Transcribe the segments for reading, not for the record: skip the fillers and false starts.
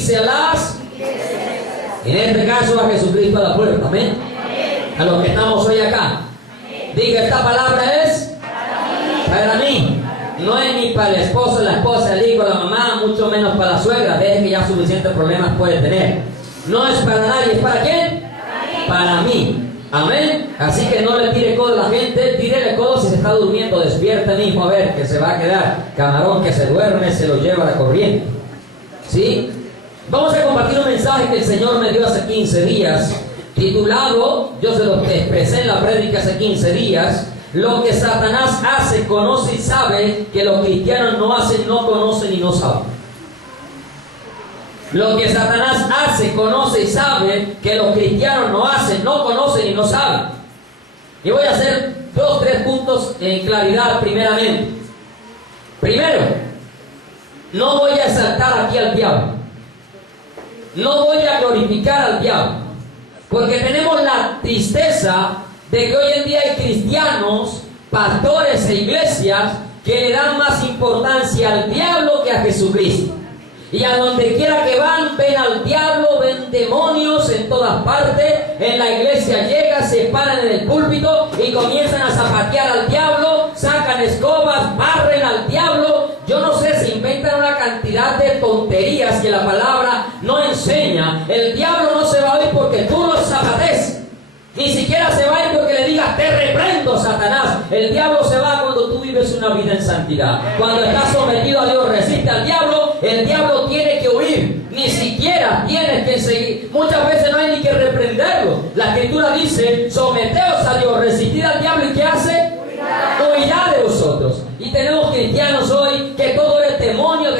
dirigirse a las, en este caso a Jesucristo a la puerta, amén. A los que estamos hoy acá. Diga, esta palabra es para mí. No es ni para el esposo, la esposa, el hijo, la mamá, mucho menos para la suegra. Deje que ya suficientes problemas puede tener. No es para nadie, ¿es para quién? Para mí. Amén. Así que no le tire codo a la gente, tírele codo si se está durmiendo. Despierta, mi hijo, a ver, que se va a quedar. Camarón que se duerme, se lo lleva la corriente. ¿Sí? Vamos a compartir un mensaje que el Señor me dio hace 15 días, titulado, yo se lo expresé en la prédica hace 15 días, lo que Satanás hace, conoce y sabe que los cristianos no hacen, no conocen y no saben. Lo que Satanás hace, conoce y sabe que los cristianos no hacen, no conocen y no saben. Y voy a hacer 2, 3 puntos en claridad primeramente. Primero, no voy a exaltar aquí al diablo. No voy a glorificar al diablo. Porque tenemos la tristeza de que hoy en día hay cristianos, pastores e iglesias que le dan más importancia al diablo que a Jesucristo. Y a donde quiera que van, ven al diablo, ven demonios en todas partes. En la iglesia llegan, se paran en el púlpito y comienzan a zapatear al diablo, sacan escobas, barren al diablo. Yo no sé, se inventan una cantidad de tonterías que la palabra no enseña. El diablo no se va a ir porque tú lo zapatees. Ni siquiera se va a ir porque le digas, te reprendo, Satanás. El diablo se va cuando tú vives una vida en santidad. Cuando estás sometido a Dios, resiste al diablo, el diablo tiene que huir. Ni siquiera tienes que seguir. Muchas veces no hay ni que reprenderlo. La Escritura dice, someteos a Dios, resistid al diablo. ¿Y qué hace? Huirá de vosotros. Y tenemos cristianos hoy que todo es demonio,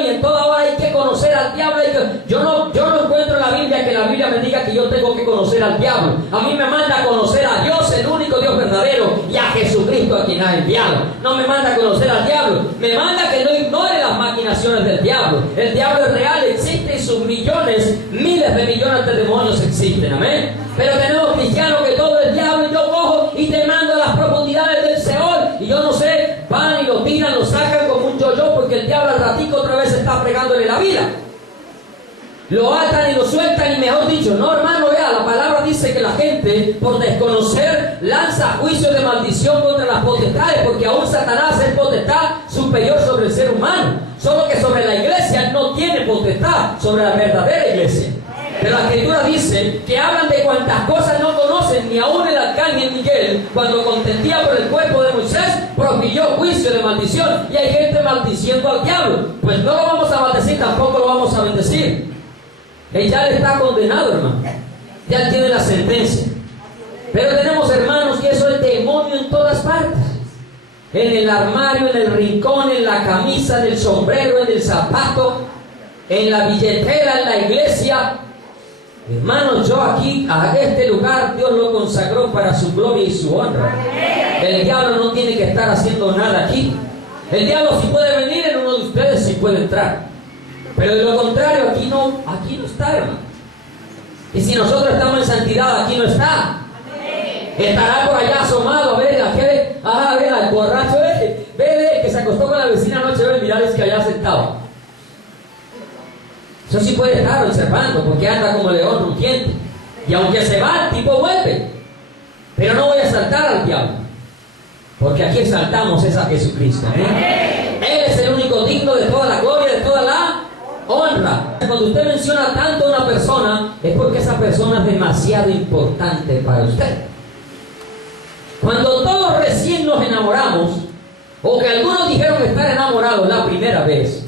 y en toda hora hay que conocer al diablo. Yo no encuentro en la Biblia que la Biblia me diga que yo tengo que conocer al diablo. A mí me manda a conocer a Dios, el único Dios verdadero, y a Jesucristo a quien ha enviado. No me manda a conocer al diablo, me manda que no ignore las maquinaciones del diablo. El diablo es real, existe, y sus millones, miles de millones de demonios existen, amén. Pero tenemos cristianos que todo es diablo, y yo cojo y te mando a las profundidades del Seol, y yo no sé, van y lo tiran, lo sacan como un yo-yo, porque el diablo al ratico otra vez está fregándole la vida. Lo atan y lo sueltan, y mejor dicho, no, hermano, vea, la palabra dice que la gente, por desconocer, lanza juicio de maldición contra las potestades, porque aún Satanás es potestad superior sobre el ser humano. Solo que sobre la iglesia él no tiene potestad, sobre la verdadera iglesia. Pero la Escritura dice que hablan de cuantas cosas no conocen, ni aún el arcángel Miguel, cuando contendía por el cuerpo de Moisés, profirió juicio de maldición. Y hay gente maldiciendo al diablo. Pues no lo vamos a maldecir, tampoco lo vamos a bendecir. Él ya le está condenado, hermano. Ya tiene la sentencia. Pero tenemos hermanos que eso es demonio en todas partes. En el armario, en el rincón, en la camisa, en el sombrero, en el zapato, en la billetera, en la iglesia. Hermanos, yo aquí, a este lugar, Dios lo consagró para su gloria y su honra. El diablo no tiene que estar haciendo nada aquí. El diablo si puede venir en uno de ustedes, sí puede entrar. Pero de lo contrario, aquí no está, hermano. Y si nosotros estamos en santidad, aquí no está. Estará por allá asomado, a ver, a ver, al borracho ve, que se acostó con la vecina anoche, ve, mirar, es que allá sentado. Eso sí puede estar observando, porque anda como león rugiente. Y aunque se va, el tipo vuelve. Pero no voy a saltar al diablo, porque aquí exaltamos a Jesucristo, ¿eh? Él es el único digno de toda la gloria, de toda la honra. Cuando usted menciona tanto a una persona, es porque esa persona es demasiado importante para usted. Cuando todos recién nos enamoramos, o que algunos dijeron estar enamorados la primera vez,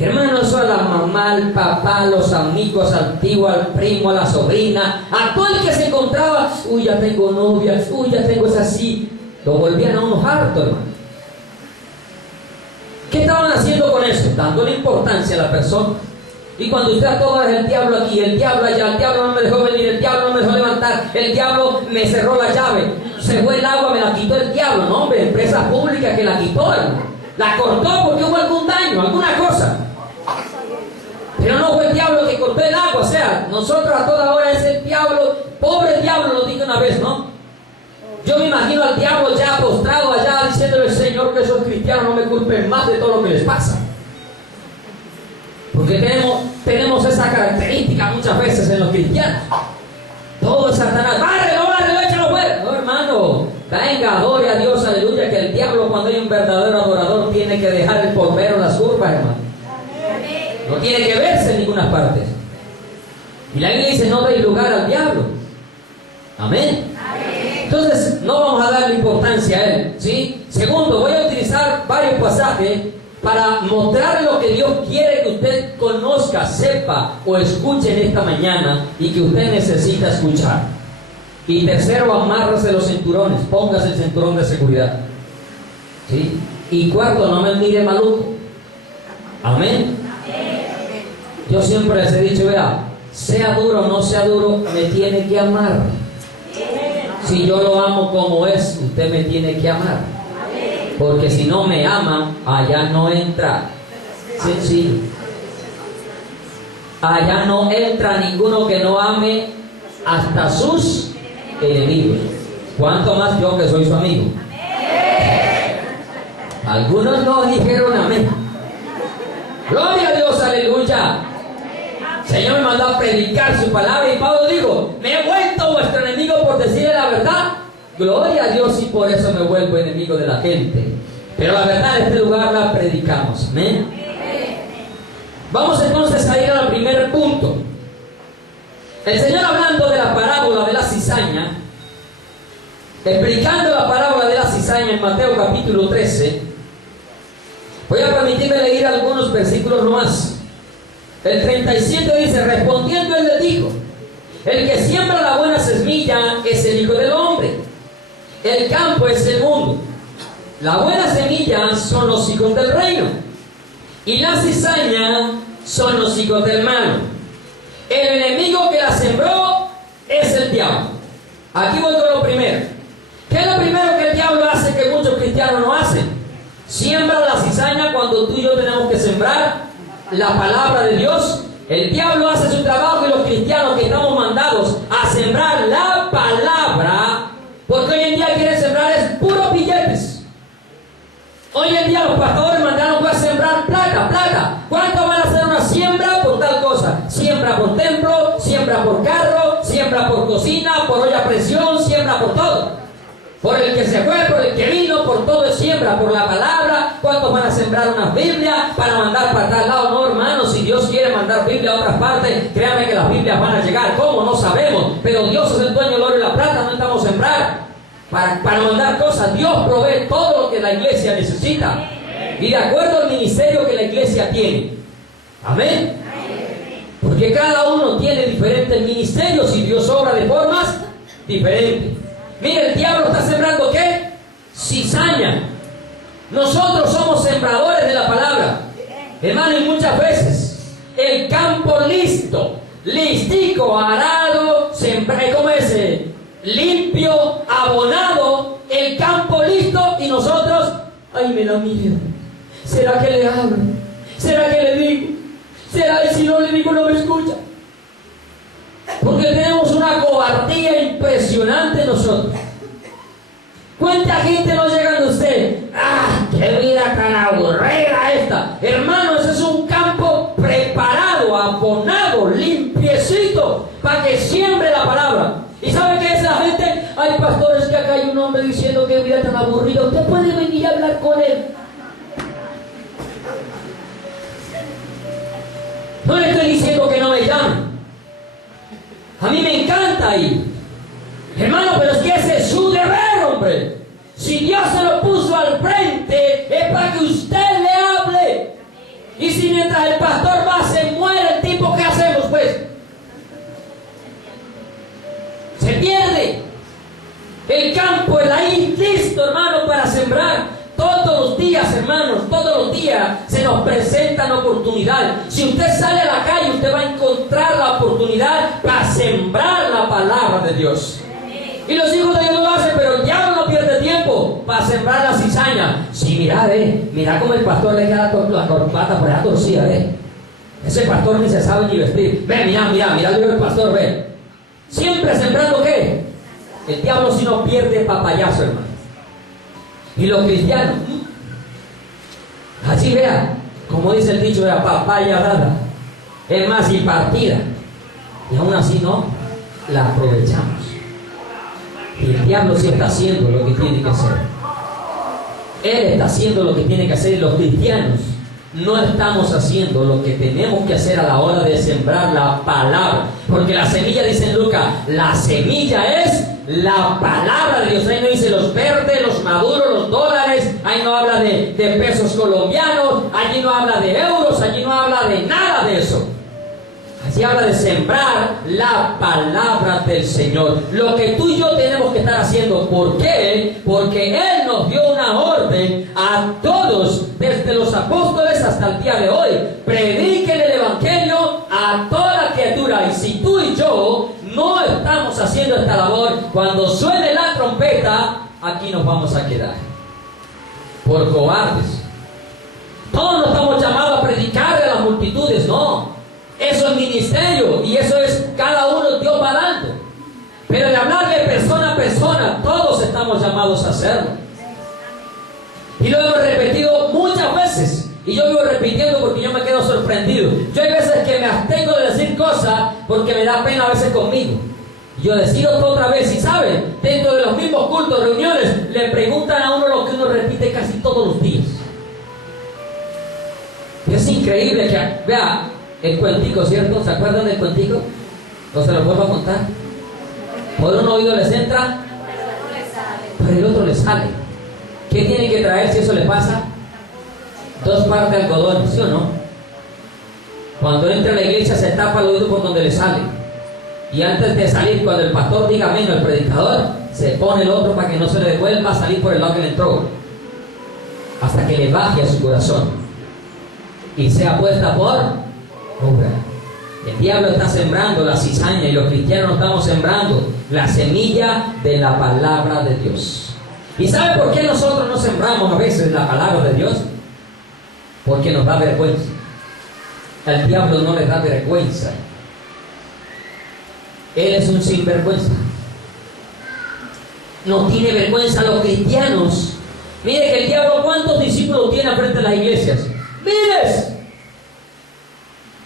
hermano, eso a la mamá, al papá, a los amigos, al tío, al primo, a la sobrina, a todo el que se encontraba, uy, ya tengo novia, uy, ya tengo esa así, lo volvían a unos hartos, hermano. ¿Qué estaban haciendo con eso? Dándole importancia a la persona. Y cuando usted a todo es el diablo aquí, el diablo allá, el diablo no me dejó venir, el diablo no me dejó levantar, el diablo me cerró la llave, se fue el agua, me la quitó el diablo. No, hombre, empresa pública que la quitó, hermano. La cortó porque hubo algún daño, alguna cosa. Pero no fue el diablo que cortó el agua. O sea, nosotros a toda hora es el diablo. Pobre diablo, lo dije una vez, ¿no? Yo me imagino al diablo ya postrado allá diciéndole, Señor, que esos cristianos no me culpen más de todo lo que les pasa. Porque tenemos esa característica muchas veces en los cristianos. Todo es Satanás. Bárrelo, échalo fuera. No, hermano. Venga, adore a Dios, aleluya. Que el diablo, cuando hay un verdadero adorador, tiene que dejar el porvero en las curvas, hermano. No tiene que verse en ninguna parte. Y la Biblia dice: no deis lugar al diablo. Amén. Entonces, no vamos a darle importancia a él, ¿sí? Segundo, voy a utilizar varios pasajes para mostrar lo que Dios quiere que usted conozca, sepa o escuche en esta mañana y que usted necesita escuchar. Y tercero, amárrese los cinturones, póngase el cinturón de seguridad, ¿sí? Y cuarto, no me mire maluco. Amén. Yo siempre les he dicho, vea, sea duro o no sea duro, me tiene que amar. Si yo lo amo como es, usted me tiene que amar. Porque si no me ama, allá no entra. Sencillo. Allá no entra ninguno que no ame hasta sus enemigos. ¿Cuánto más yo que soy su amigo? Algunos no dijeron amén. Gloria a Dios, aleluya. Señor me mandó a predicar su palabra y Pablo dijo: me he vuelto vuestro enemigo por decirle la verdad. Gloria a Dios, y por eso me vuelvo enemigo de la gente. Pero la verdad en este lugar la predicamos. ¿Amén? Vamos entonces a ir al primer punto. El Señor, hablando de la parábola de la cizaña, explicando la parábola de la cizaña en Mateo capítulo 13, voy a permitirme leer algunos versículos nomás. El 37 dice: respondiendo él le dijo: el que siembra la buena semilla es el Hijo del Hombre. El campo es el mundo. La buena semilla son los hijos del reino, y la cizaña son los hijos del mal. El enemigo que la sembró es el diablo. Aquí voy con lo primero. ¿Qué es lo primero que el diablo hace que muchos cristianos no hacen? Siembra la cizaña cuando tú y yo tenemos que sembrar la palabra de Dios. El diablo hace su trabajo y los cristianos que estamos mandados a sembrar la palabra, porque hoy en día quieren sembrar es puros billetes. Hoy en día los pastores mandaron a sembrar plata. ¿Cuánto van a hacer una siembra por tal cosa? Siembra por templo, siembra por carro, siembra por cocina, por olla a presión, siembra por todo. Por el que se fue, por el que vino, por todo es siembra, por la palabra. ¿Cuántos van a sembrar una Biblia para mandar para tal lado? No, hermanos, si Dios quiere mandar Biblia a otras partes, créanme que las Biblias van a llegar. ¿Cómo? No sabemos. Pero Dios es el dueño del oro y la plata, no necesitamos sembrar para mandar cosas. Dios provee todo lo que la iglesia necesita. Y de acuerdo al ministerio que la iglesia tiene. Amén. Porque cada uno tiene diferentes ministerios y Dios obra de formas diferentes. Mire, el diablo está sembrando ¿qué? Cizaña. Nosotros somos sembradores de la palabra. Hermano, y muchas veces el campo listo, listico, arado, ¿cómo es? Limpio, abonado, el campo listo, y nosotros, ay, me da miedo. ¿Será que le hablo? ¿Será que le digo? ¿Será que si no le digo no me escucha? Porque tenemos una cobardía impresionante nosotros. ¿Cuánta gente no llega de usted? ¡Ah, qué vida tan aburrida esta! Hermano, ese es un campo preparado, abonado, limpiecito, para que siembre la palabra. ¿Y sabe qué es la gente? Ay, pastor, es que acá hay un hombre diciendo que vida tan aburrida. Usted puede venir a hablar con él. No le estoy diciendo que no me llame. A mí me encanta ir. Hermano, pero es que ese es su deber, hombre. Si Dios se lo puso al frente, es para que usted le hable. Y si mientras el pastor va, se muere el tipo, ¿qué hacemos, pues? Se pierde. El campo es ahí listo, hermano, para sembrar. Todos los días, hermanos, todos los días se nos presentan oportunidades. Si usted sale a la calle, usted va a encontrar la oportunidad para sembrar la palabra de Dios. Y los hijos de Dios lo hacen, pero el diablo no pierde tiempo para sembrar la cizaña. Sí, mira cómo el pastor le queda la corbata por allá torcida, Ese pastor ni se sabe ni vestir. Mira, yo el pastor, Siempre sembrando ¿qué? El diablo si no pierde papayazo, hermano. Y los cristianos, así vea, como dice el dicho, papaya dada, es más impartida, y aún así no la aprovechamos. Y el diablo sí está haciendo lo que tiene que hacer. Él está haciendo lo que tiene que hacer, y los cristianos no estamos haciendo lo que tenemos que hacer a la hora de sembrar la palabra. Porque la semilla, dice en Lucas, la semilla es la palabra de Dios. Ahí no dice los verdes, los maduros, los dólares. Ahí no habla de pesos colombianos. Allí no habla de euros. Allí no habla de nada de eso. Allí habla de sembrar la palabra del Señor. Lo que tú y yo tenemos que estar haciendo. ¿Por qué? Porque Él nos dio una orden a todos, desde los apóstoles hasta el día de hoy. Prediquen el Evangelio a toda la criatura. Y si tú y yo no estamos haciendo esta labor, cuando suene la trompeta, aquí nos vamos a quedar. Por cobardes. Todos no estamos llamados a predicar a las multitudes, no. Eso es ministerio, y eso es cada uno Dios va dando. Pero de hablar de persona a persona, todos estamos llamados a hacerlo. Y lo hemos repetido muchas veces, y yo vivo repitiendo porque yo me quedo sorprendido. Yo hay veces que me abstengo de decir cosas porque me da pena a veces conmigo. Yo decido otra vez, y saben, dentro de los mismos cultos, reuniones, le preguntan a uno lo que uno repite casi todos los días. Y es increíble que, vea, el cuentico, ¿cierto? ¿Se acuerdan del cuentico? ¿O se lo vuelvo a contar? Por un oído les entra, por el otro les sale. ¿Qué tiene que traer si eso le pasa? 2 partes de algodón, ¿sí o no? Cuando entra a la iglesia se tapa el oído por donde le sale. Y antes de salir, cuando el pastor diga amén, el predicador, se pone el otro para que no se le devuelva a salir por el lado que le entró. Hasta que le baje a su corazón. Y sea puesta por obra. El diablo está sembrando la cizaña, y los cristianos estamos sembrando la semilla de la palabra de Dios. ¿Y sabe por qué nosotros no sembramos a veces la palabra de Dios? Porque nos da vergüenza. Al diablo no le da vergüenza. Él es un sinvergüenza. No tiene vergüenza a los cristianos. Mire que el diablo, ¿cuántos discípulos tiene frente a las iglesias? ¡Miles!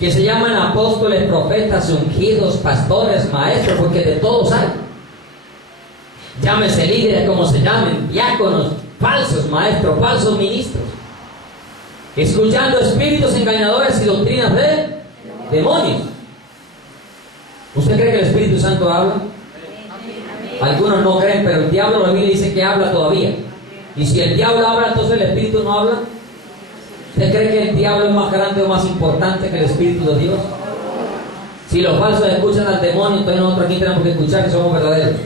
Que se llaman apóstoles, profetas, ungidos, pastores, maestros, porque de todos hay. Llámese líderes como se llamen, diáconos, falsos maestros, falsos ministros, escuchando espíritus engañadores y doctrinas de demonios. ¿Usted cree que el Espíritu Santo habla? Algunos no creen, pero el diablo, la Biblia dice que habla todavía. Y si el diablo habla, entonces el Espíritu no habla. ¿Usted cree que el diablo es más grande o más importante que el Espíritu de Dios? Si los falsos escuchan al demonio, entonces nosotros aquí tenemos que escuchar que somos verdaderos.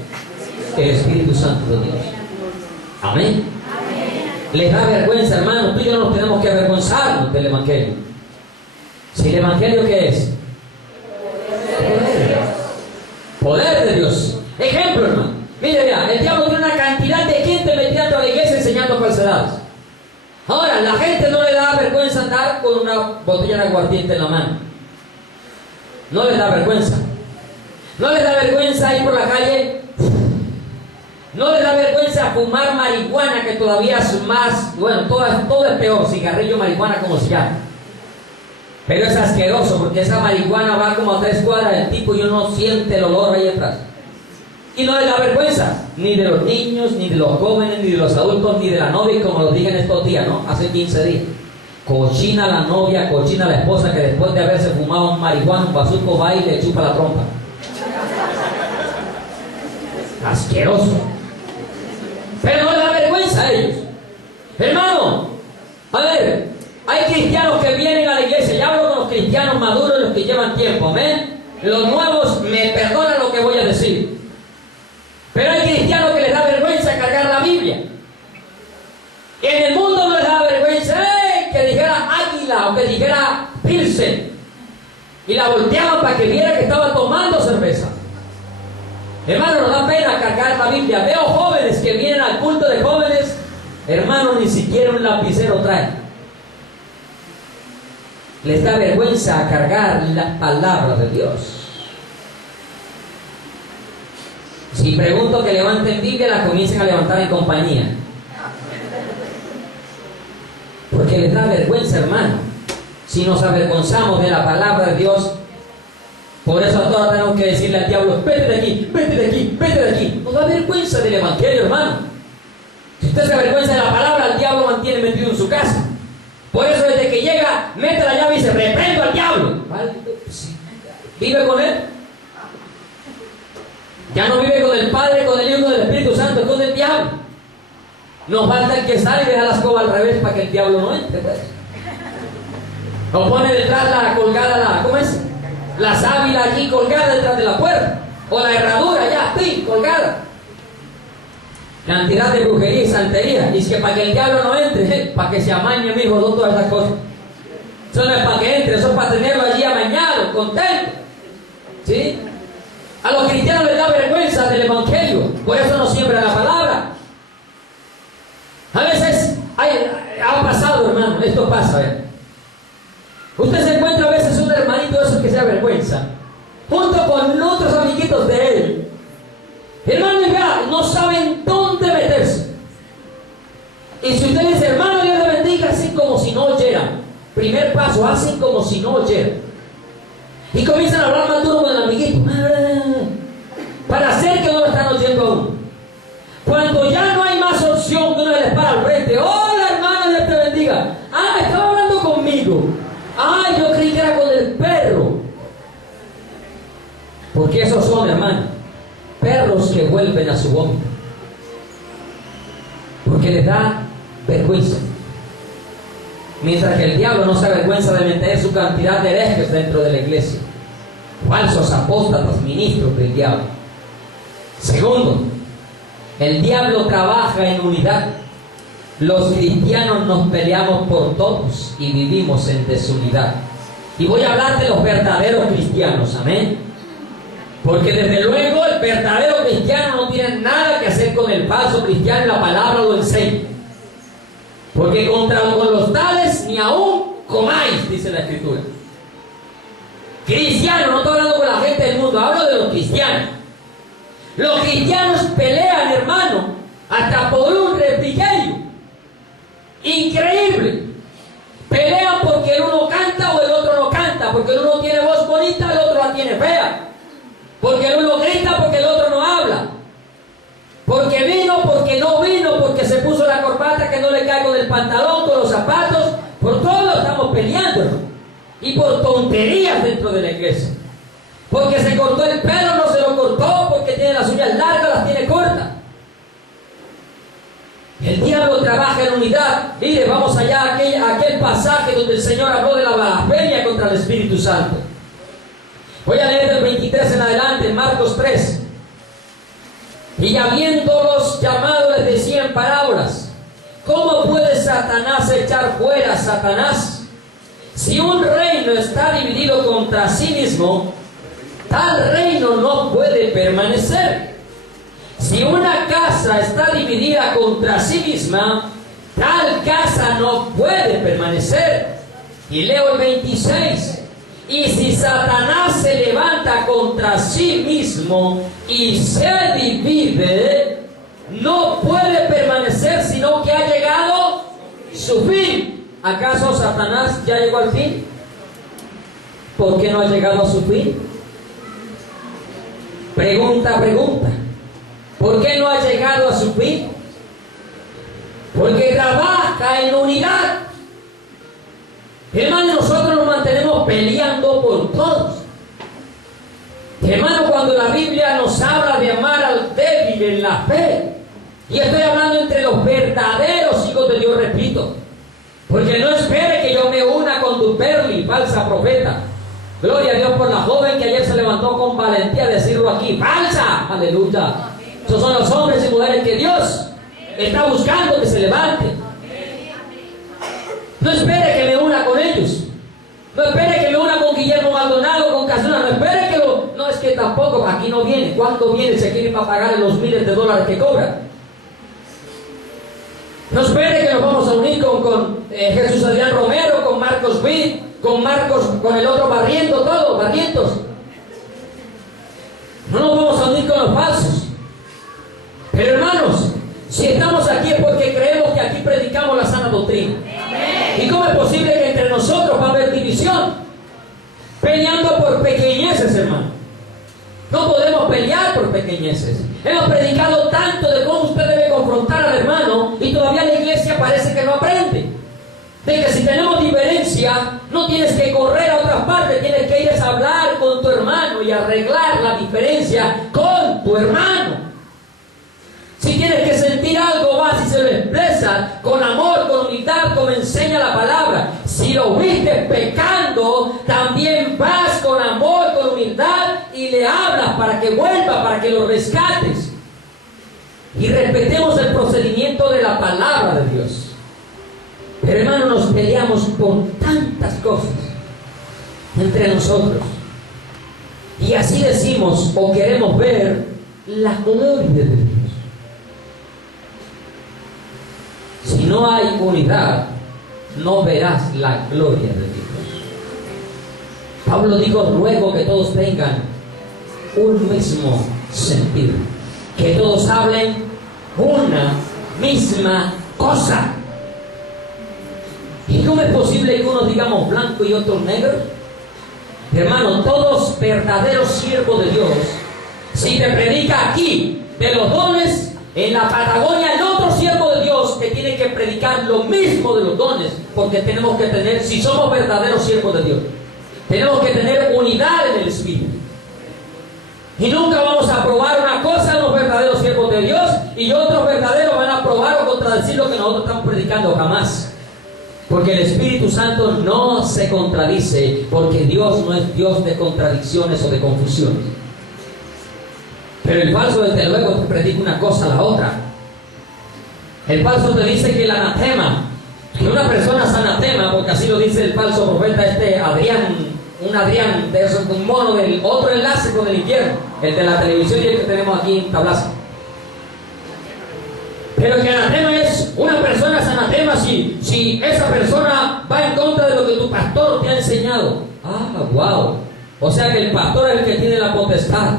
El Espíritu Santo de Dios. Amén. Les da vergüenza, hermano. Tú y yo no nos tenemos que avergonzarnos del Evangelio. Si el Evangelio, ¿qué es? Poder de Dios. Ejemplo, hermano. Mire ya, el diablo tiene una cantidad de gente metida a la iglesia enseñando falsedades. Ahora, la gente no le da vergüenza andar con una botella de aguardiente en la mano. No les da vergüenza. No les da vergüenza ir por la calle. No les da vergüenza fumar marihuana, que todavía es más, bueno, todo es peor, cigarrillo, marihuana, como se llama. Pero es asqueroso, porque esa marihuana va como a 3 cuadras del tipo y uno siente el olor ahí atrás. Y no les da vergüenza, ni de los niños, ni de los jóvenes, ni de los adultos, ni de la novia, como lo dije en estos días, ¿no? Hace 15 días. Cochina la novia, cochina la esposa, que después de haberse fumado un marihuana, un bazuco, va y le chupa la trompa. Asqueroso. Pero no les da vergüenza a ellos. Hermano, a ver, hay cristianos que vienen a la iglesia. Ya hablo con los cristianos maduros, los que llevan tiempo, amén. Los nuevos me perdonan lo que voy a decir. Pero hay cristianos que les da vergüenza cargar la Biblia. En el mundo no les da vergüenza que dijera águila o que dijera pilsen. Y la volteaban para que viera que estaba tomando cerveza. Hermano, nos da pena cargar la Biblia. Veo jóvenes que vienen al culto de jóvenes. Hermano, ni siquiera un lapicero traen. Les da vergüenza cargar la palabra de Dios. Si pregunto que levanten Biblia, la comiencen a levantar en compañía. Porque les da vergüenza, hermano. si nos avergonzamos de la palabra de Dios. Por eso todos tenemos que decirle al diablo: vete de aquí, vete de aquí, vete de aquí. Nos da vergüenza del evangelio, hermano. Si usted se avergüenza de la palabra, el diablo mantiene metido en su casa. Por eso desde que llega, mete la llave y dice: reprendo al diablo. ¿Vive con él? Ya no vive con el Padre, con el Hijo y con el Espíritu Santo, es con el diablo. Nos falta el que sale y deja la escoba al revés para que el diablo no entre, pues. O pone detrás la colgada, ¿cómo es? La sábila allí colgada detrás de la puerta. O la herradura ya, ¡pim!, colgada. Cantidad de brujería y santería. Dice que para que el diablo no entre, para que se amañe, mijo, todas esas cosas. Eso no es para que entre, eso es para tenerlo allí amañado, contento. ¿Sí? A los cristianos les da vergüenza del evangelio, por eso no siembran la palabra. A veces ha pasado, hermano, esto pasa, ¿eh? Usted se encuentra a veces un hermanito de esos que se avergüenza, junto con otros amiguitos de él. Hermano, ya no saben dónde meterse. Y si usted dice: hermano, Dios le bendiga, hacen como si no oyeran. Primer paso, hacen como si no oyeran. Y comienzan a hablar más duro con el amiguito, para hacer que no lo están oyendo aún. Cuando ya no hay más opción, uno les para al frente: hola, hermano, Dios te bendiga. Estaba hablando conmigo. Yo creí que era con el perro. Porque esos son, hermano, perros que vuelven a su vómito. Porque les da vergüenza. Mientras que el diablo no se avergüenza de meter su cantidad de herejes dentro de la iglesia. Falsos apóstatas, ministros del diablo. Segundo, el diablo trabaja en unidad. Los cristianos nos peleamos por todos y vivimos en desunidad. Y voy a hablar de los verdaderos cristianos, amén. Porque desde luego el verdadero cristiano no tiene nada que hacer con el falso cristiano, la palabra lo enseña. Porque con los tales ni aún comáis, dice la Escritura. Cristiano, no estoy hablando con la gente del mundo, hablo de los cristianos. Los cristianos pelean, hermano, hasta por un refrigerio. Increíble. Pelean porque el uno canta o el otro no canta, porque el uno tiene voz bonita, el otro la tiene fea. Porque el uno grita, porque el otro no habla. Porque vino, porque no vino, porque se puso la corbata que no le cae con el pantalón, con los zapatos. Por todo estamos peleando, ¿no? Y por tonterías dentro de la iglesia. Porque se cortó el pelo, no se lo cortó, porque tiene las uñas largas, las tiene cortas. El diablo trabaja en unidad. Mire, vamos allá a aquel pasaje donde el Señor habló de la blasfemia contra el Espíritu Santo. Voy a leer del 23 en adelante, en Marcos 3. Y habiéndolos llamado les decía en parábolas: ¿cómo puede Satanás echar fuera a Satanás? Si un reino está dividido contra sí mismo, tal reino no puede permanecer. Si una casa está dividida contra sí misma, tal casa no puede permanecer. Y leo el 26. Y si Satanás se levanta contra sí mismo y se divide, no puede permanecer, sino que ha llegado su fin. ¿Acaso Satanás ya llegó al fin? ¿Por qué no ha llegado a su fin? Pregunta. ¿Por qué no ha llegado a su fin? Porque trabaja en unidad. Hermano, nosotros nos mantenemos peleando por todos. Hermano, cuando la Biblia nos habla de amar al débil en la fe, y estoy hablando entre los verdaderos hijos de Dios, repito, porque no espere que yo me una con tu Perli, falsa profeta. Gloria a Dios por la joven que ayer se levantó con valentía a decirlo aquí. ¡Falsa! ¡Aleluya! Esos son los hombres y mujeres que Dios está buscando que se levanten. No espere que me una con ellos. No espere que me una con Guillermo Maldonado, con Casuna. No espere que No, es que tampoco, aquí no viene. ¿Cuánto viene? Se quieren para pagar los miles de dólares que cobran. No espere que nos vamos a unir con Jesús Adrián Romero, con Marcos Witt, con el otro Barrientos. No nos vamos a unir con los falsos. Pero hermanos, si estamos aquí es porque creemos que aquí predicamos la sana doctrina. ¿Y cómo es posible que entre nosotros va a haber división, peleando por pequeñeces, hermano. No podemos pelear por pequeñeces. Hemos predicado tanto de cómo usted debe confrontar al hermano y todavía la iglesia parece que no aprende. De que si tenemos diferencia, no tienes que correr a otras partes, tienes que ir a hablar con tu hermano y arreglar la diferencia con tu hermano. Si tienes que sentir algo más y se lo expresa con amor, con humildad, como enseña la palabra. Si lo viste pecando, también vas con amor, con humildad y le hablas para que vuelva, para que lo rescates. Y respetemos el procedimiento de la palabra de Dios. Pero hermano, nos peleamos por tantas cosas entre nosotros. Y así decimos o queremos ver la gloria de Dios. Si no hay unidad, no verás la gloria de Dios. Pablo dijo, ruego que todos tengan un mismo sentido, que todos hablen una misma cosa. ¿Y cómo es posible que unos digamos blanco y otros negro? Hermano, todos verdaderos siervos de Dios, si te predica aquí de los dones, en la Patagonia el otro siervo de Dios que tiene que predicar lo mismo de los dones, porque tenemos que tener, si somos verdaderos siervos de Dios, tenemos que tener unidad en el Espíritu. Y nunca vamos a probar una cosa de los verdaderos siervos de Dios y otros verdaderos van a probar o contradecir lo que nosotros estamos predicando, jamás. Porque el Espíritu Santo no se contradice, porque Dios no es Dios de contradicciones o de confusiones. Pero el falso desde luego te predica una cosa a la otra. El falso te dice que el anatema, que una persona es anatema, porque así lo dice el falso profeta Adrián, un mono del otro enlace con el infierno, el de la televisión y el que tenemos aquí en Tablazo. Pero que anatema es una persona es anatema si esa persona va en contra de lo que tu pastor te ha enseñado. Ah, wow. O sea que el pastor es el que tiene la potestad.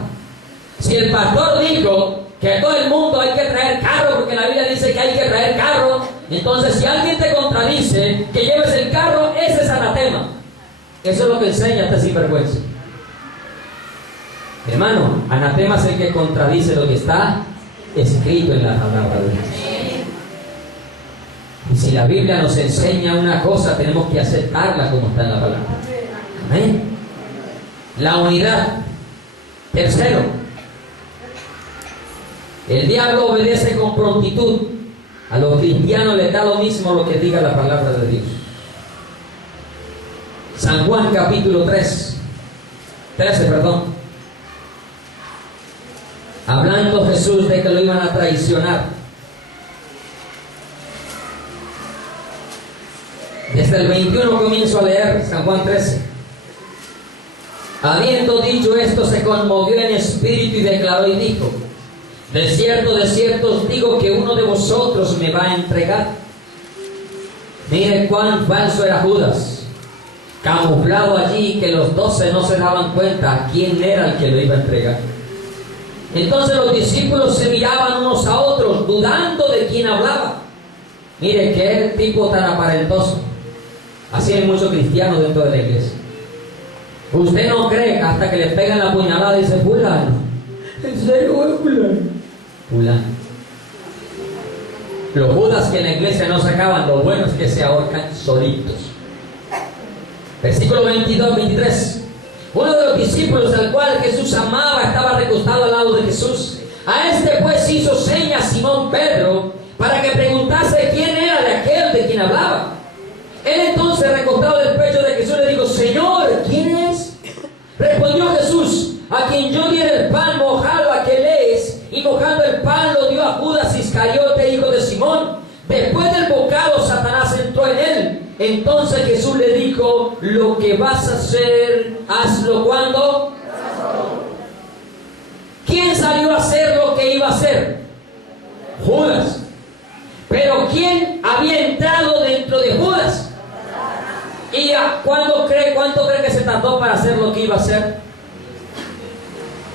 Si el pastor dijo que a todo el mundo hay que traer carro, porque la Biblia dice que hay que traer carro, entonces si alguien te contradice que lleves el carro, ese es anatema. Eso es lo que enseña este sinvergüenza. Hermano, anatema es el que contradice lo que está escrito en la palabra de Dios. Y si la Biblia nos enseña una cosa, tenemos que aceptarla como está en la palabra. Amén. La unidad. Tercero, el diablo obedece con prontitud. A los cristianos les da lo mismo lo que diga la palabra de Dios. San Juan capítulo 13, hablando Jesús de que lo iban a traicionar. Desde el 21 comienzo a leer San Juan 13. Habiendo dicho esto, se conmovió en espíritu y declaró y dijo: de cierto os digo que uno de vosotros me va a entregar. Mire cuán falso era Judas, camuflado allí, que los 12 no se daban cuenta quién era el que lo iba a entregar. Entonces los discípulos se miraban unos a otros, dudando de quién hablaba. Mire qué tipo tan aparentoso. Así hay muchos cristianos dentro de la iglesia. Usted no cree hasta que le pegan la puñalada y dice: fulano. ¿En serio es fulano? Fulano. Los Judas que en la iglesia no sacaban, lo bueno es que se ahorcan solitos. Versículo 22-23. Uno de los discípulos al cual Jesús amaba estaba recostado al lado de Jesús. A este pues hizo señas Simón Pedro para que preguntase quién era de aquel de quien hablaba. Él entonces, recostado del pecho de Jesús, le dijo: Señor, ¿quién es? Respondió Jesús: a quien yo diera el pan mojado, aquel es. Y mojando el pan lo dio a Judas Iscariote, hijo de Simón. Después del bocado, Satanás entró en él. Entonces Jesús le dijo: lo que vas a hacer, hazlo. ¿Cuándo? ¿Quién salió a hacer lo que iba a hacer? Judas. Pero ¿quién había entrado dentro de Judas? ¿Y cuánto cree que se tardó para hacer lo que iba a hacer?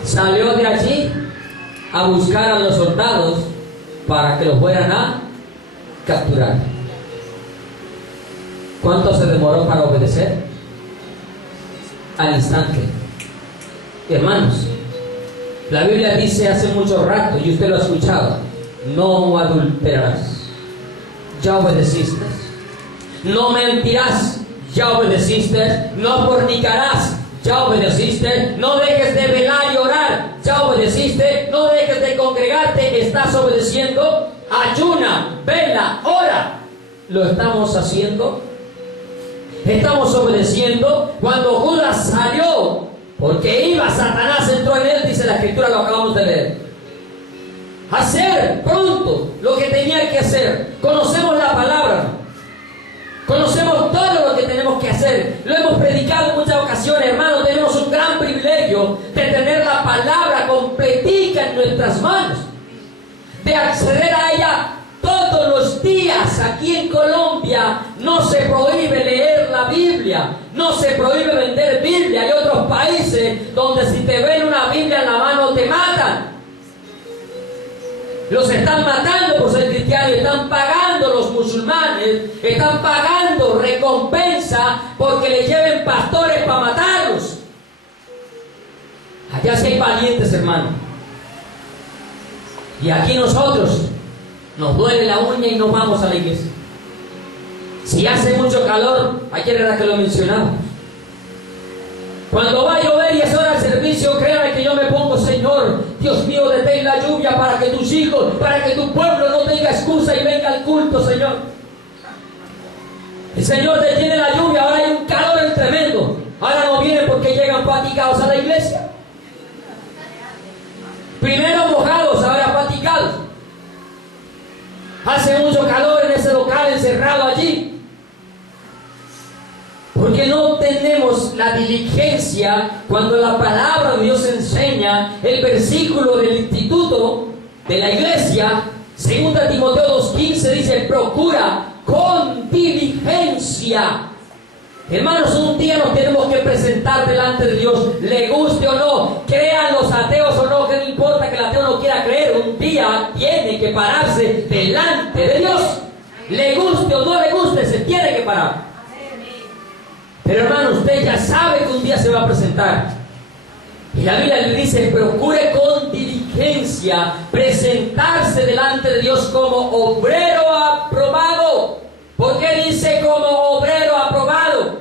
Salió de allí a buscar a los soldados para que los fueran a capturar. ¿Cuánto se demoró para obedecer? al instante. Hermanos, la Biblia dice hace mucho rato, y usted lo ha escuchado, no adulterarás. Ya obedeciste. No mentirás. Ya obedeciste. No fornicarás. Ya obedeciste. No dejes de velar y orar. Ya obedeciste. No dejes de congregarte. Estás obedeciendo. Ayuna, vela, ora. ¿Lo estamos haciendo? Estamos obedeciendo. Cuando Judas salió, porque iba, Satanás entró en él, dice la Escritura, lo acabamos de leer. Hacer pronto lo que tenía que hacer. Conocemos la palabra. Conocemos todo lo que tenemos que hacer. Lo hemos predicado en muchas ocasiones, hermanos. Tenemos un gran privilegio de tener la palabra completica en nuestras manos, de acceder a ella todos los días. Aquí en Colombia no se prohíbe leer la Biblia, no se prohíbe vender Biblia. Hay otros países donde si te ven una Biblia en la mano te matan. Los están matando por ser cristianos, están pagando los musulmanes, están pagando recompensa porque le lleven pastores para matarlos. Allá sí hay valientes, hermano. Y aquí nosotros nos duele la uña y no vamos a la iglesia. Si hace mucho calor, ayer era que lo mencionamos. Cuando va a llover y es hora del servicio, créame que yo me pongo, Señor, Dios mío, detén la lluvia para que tus hijos, para que tu pueblo no tenga excusa y venga al culto, Señor. El Señor detiene la lluvia, ahora hay un calor tremendo. Ahora no vienen porque llegan fatigados a la iglesia. Primero mojados, ahora fatigados. Hace mucho calor en ese local encerrado allí. Porque no tenemos la diligencia cuando la palabra de Dios enseña el versículo del instituto de la iglesia. 2 Timoteo 2:15 dice: procura con diligencia. Hermanos, un día nos tenemos que presentar delante de Dios, le guste o no, crean los ateos o no, que no importa que el ateo no quiera creer, un día tiene que pararse delante de Dios. Le guste o no le guste, se tiene que parar. Pero hermano, usted ya sabe que un día se va a presentar. Y la Biblia le dice: procure con diligencia presentarse delante de Dios como obrero aprobado. ¿Por qué dice como obrero aprobado?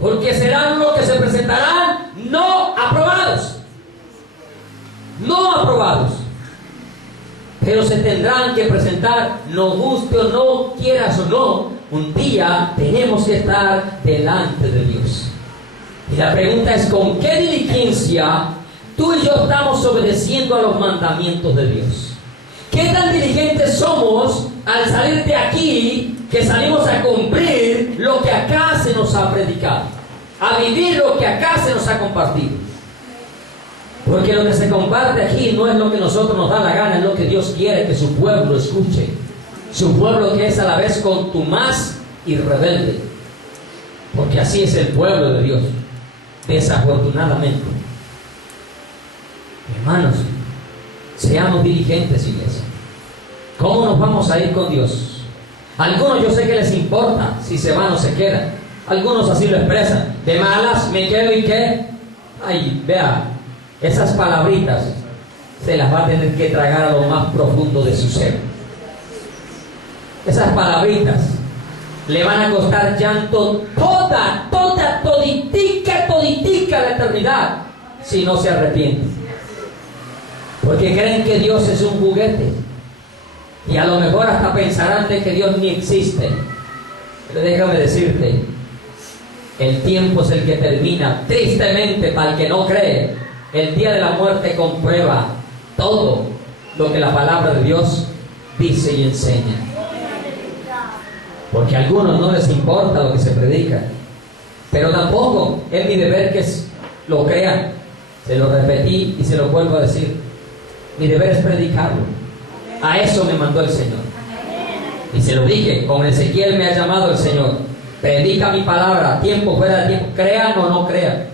Porque serán los que se presentarán no aprobados. No aprobados. Pero se tendrán que presentar, nos guste o no, quieras o no. Un día tenemos que estar delante de Dios. Y la pregunta es: ¿con qué diligencia tú y yo estamos obedeciendo a los mandamientos de Dios? ¿Qué tan diligentes somos al salir de aquí, que salimos a cumplir lo que acá se nos ha predicado, a vivir lo que acá se nos ha compartido? Porque lo que se comparte aquí no es lo que nosotros nos da la gana, es lo que Dios quiere que su pueblo escuche. Su pueblo que es a la vez contumaz y rebelde. Porque así es el pueblo de Dios, desafortunadamente. Hermanos, seamos diligentes, iglesia. ¿Cómo nos vamos a ir con Dios? Algunos yo sé que les importa si se van o se quedan. Algunos así lo expresan: de malas me quedo y qué. Ay, vea, esas palabritas se las va a tener que tragar a lo más profundo de su ser. Esas palabritas le van a costar llanto toditica la eternidad, si no se arrepienten. Porque creen que Dios es un juguete. Y a lo mejor hasta pensarán de que Dios ni existe. Pero déjame decirte, el tiempo es el que termina. Tristemente, para el que no cree, el día de la muerte comprueba todo lo que la palabra de Dios dice y enseña. Porque a algunos no les importa lo que se predica, pero tampoco es mi deber que lo crean. Se lo repetí y se lo vuelvo a decir: mi deber es predicarlo. A eso me mandó el Señor. Y se lo dije, con Ezequiel me ha llamado el Señor: predica mi palabra, tiempo fuera de tiempo, crean o no crean.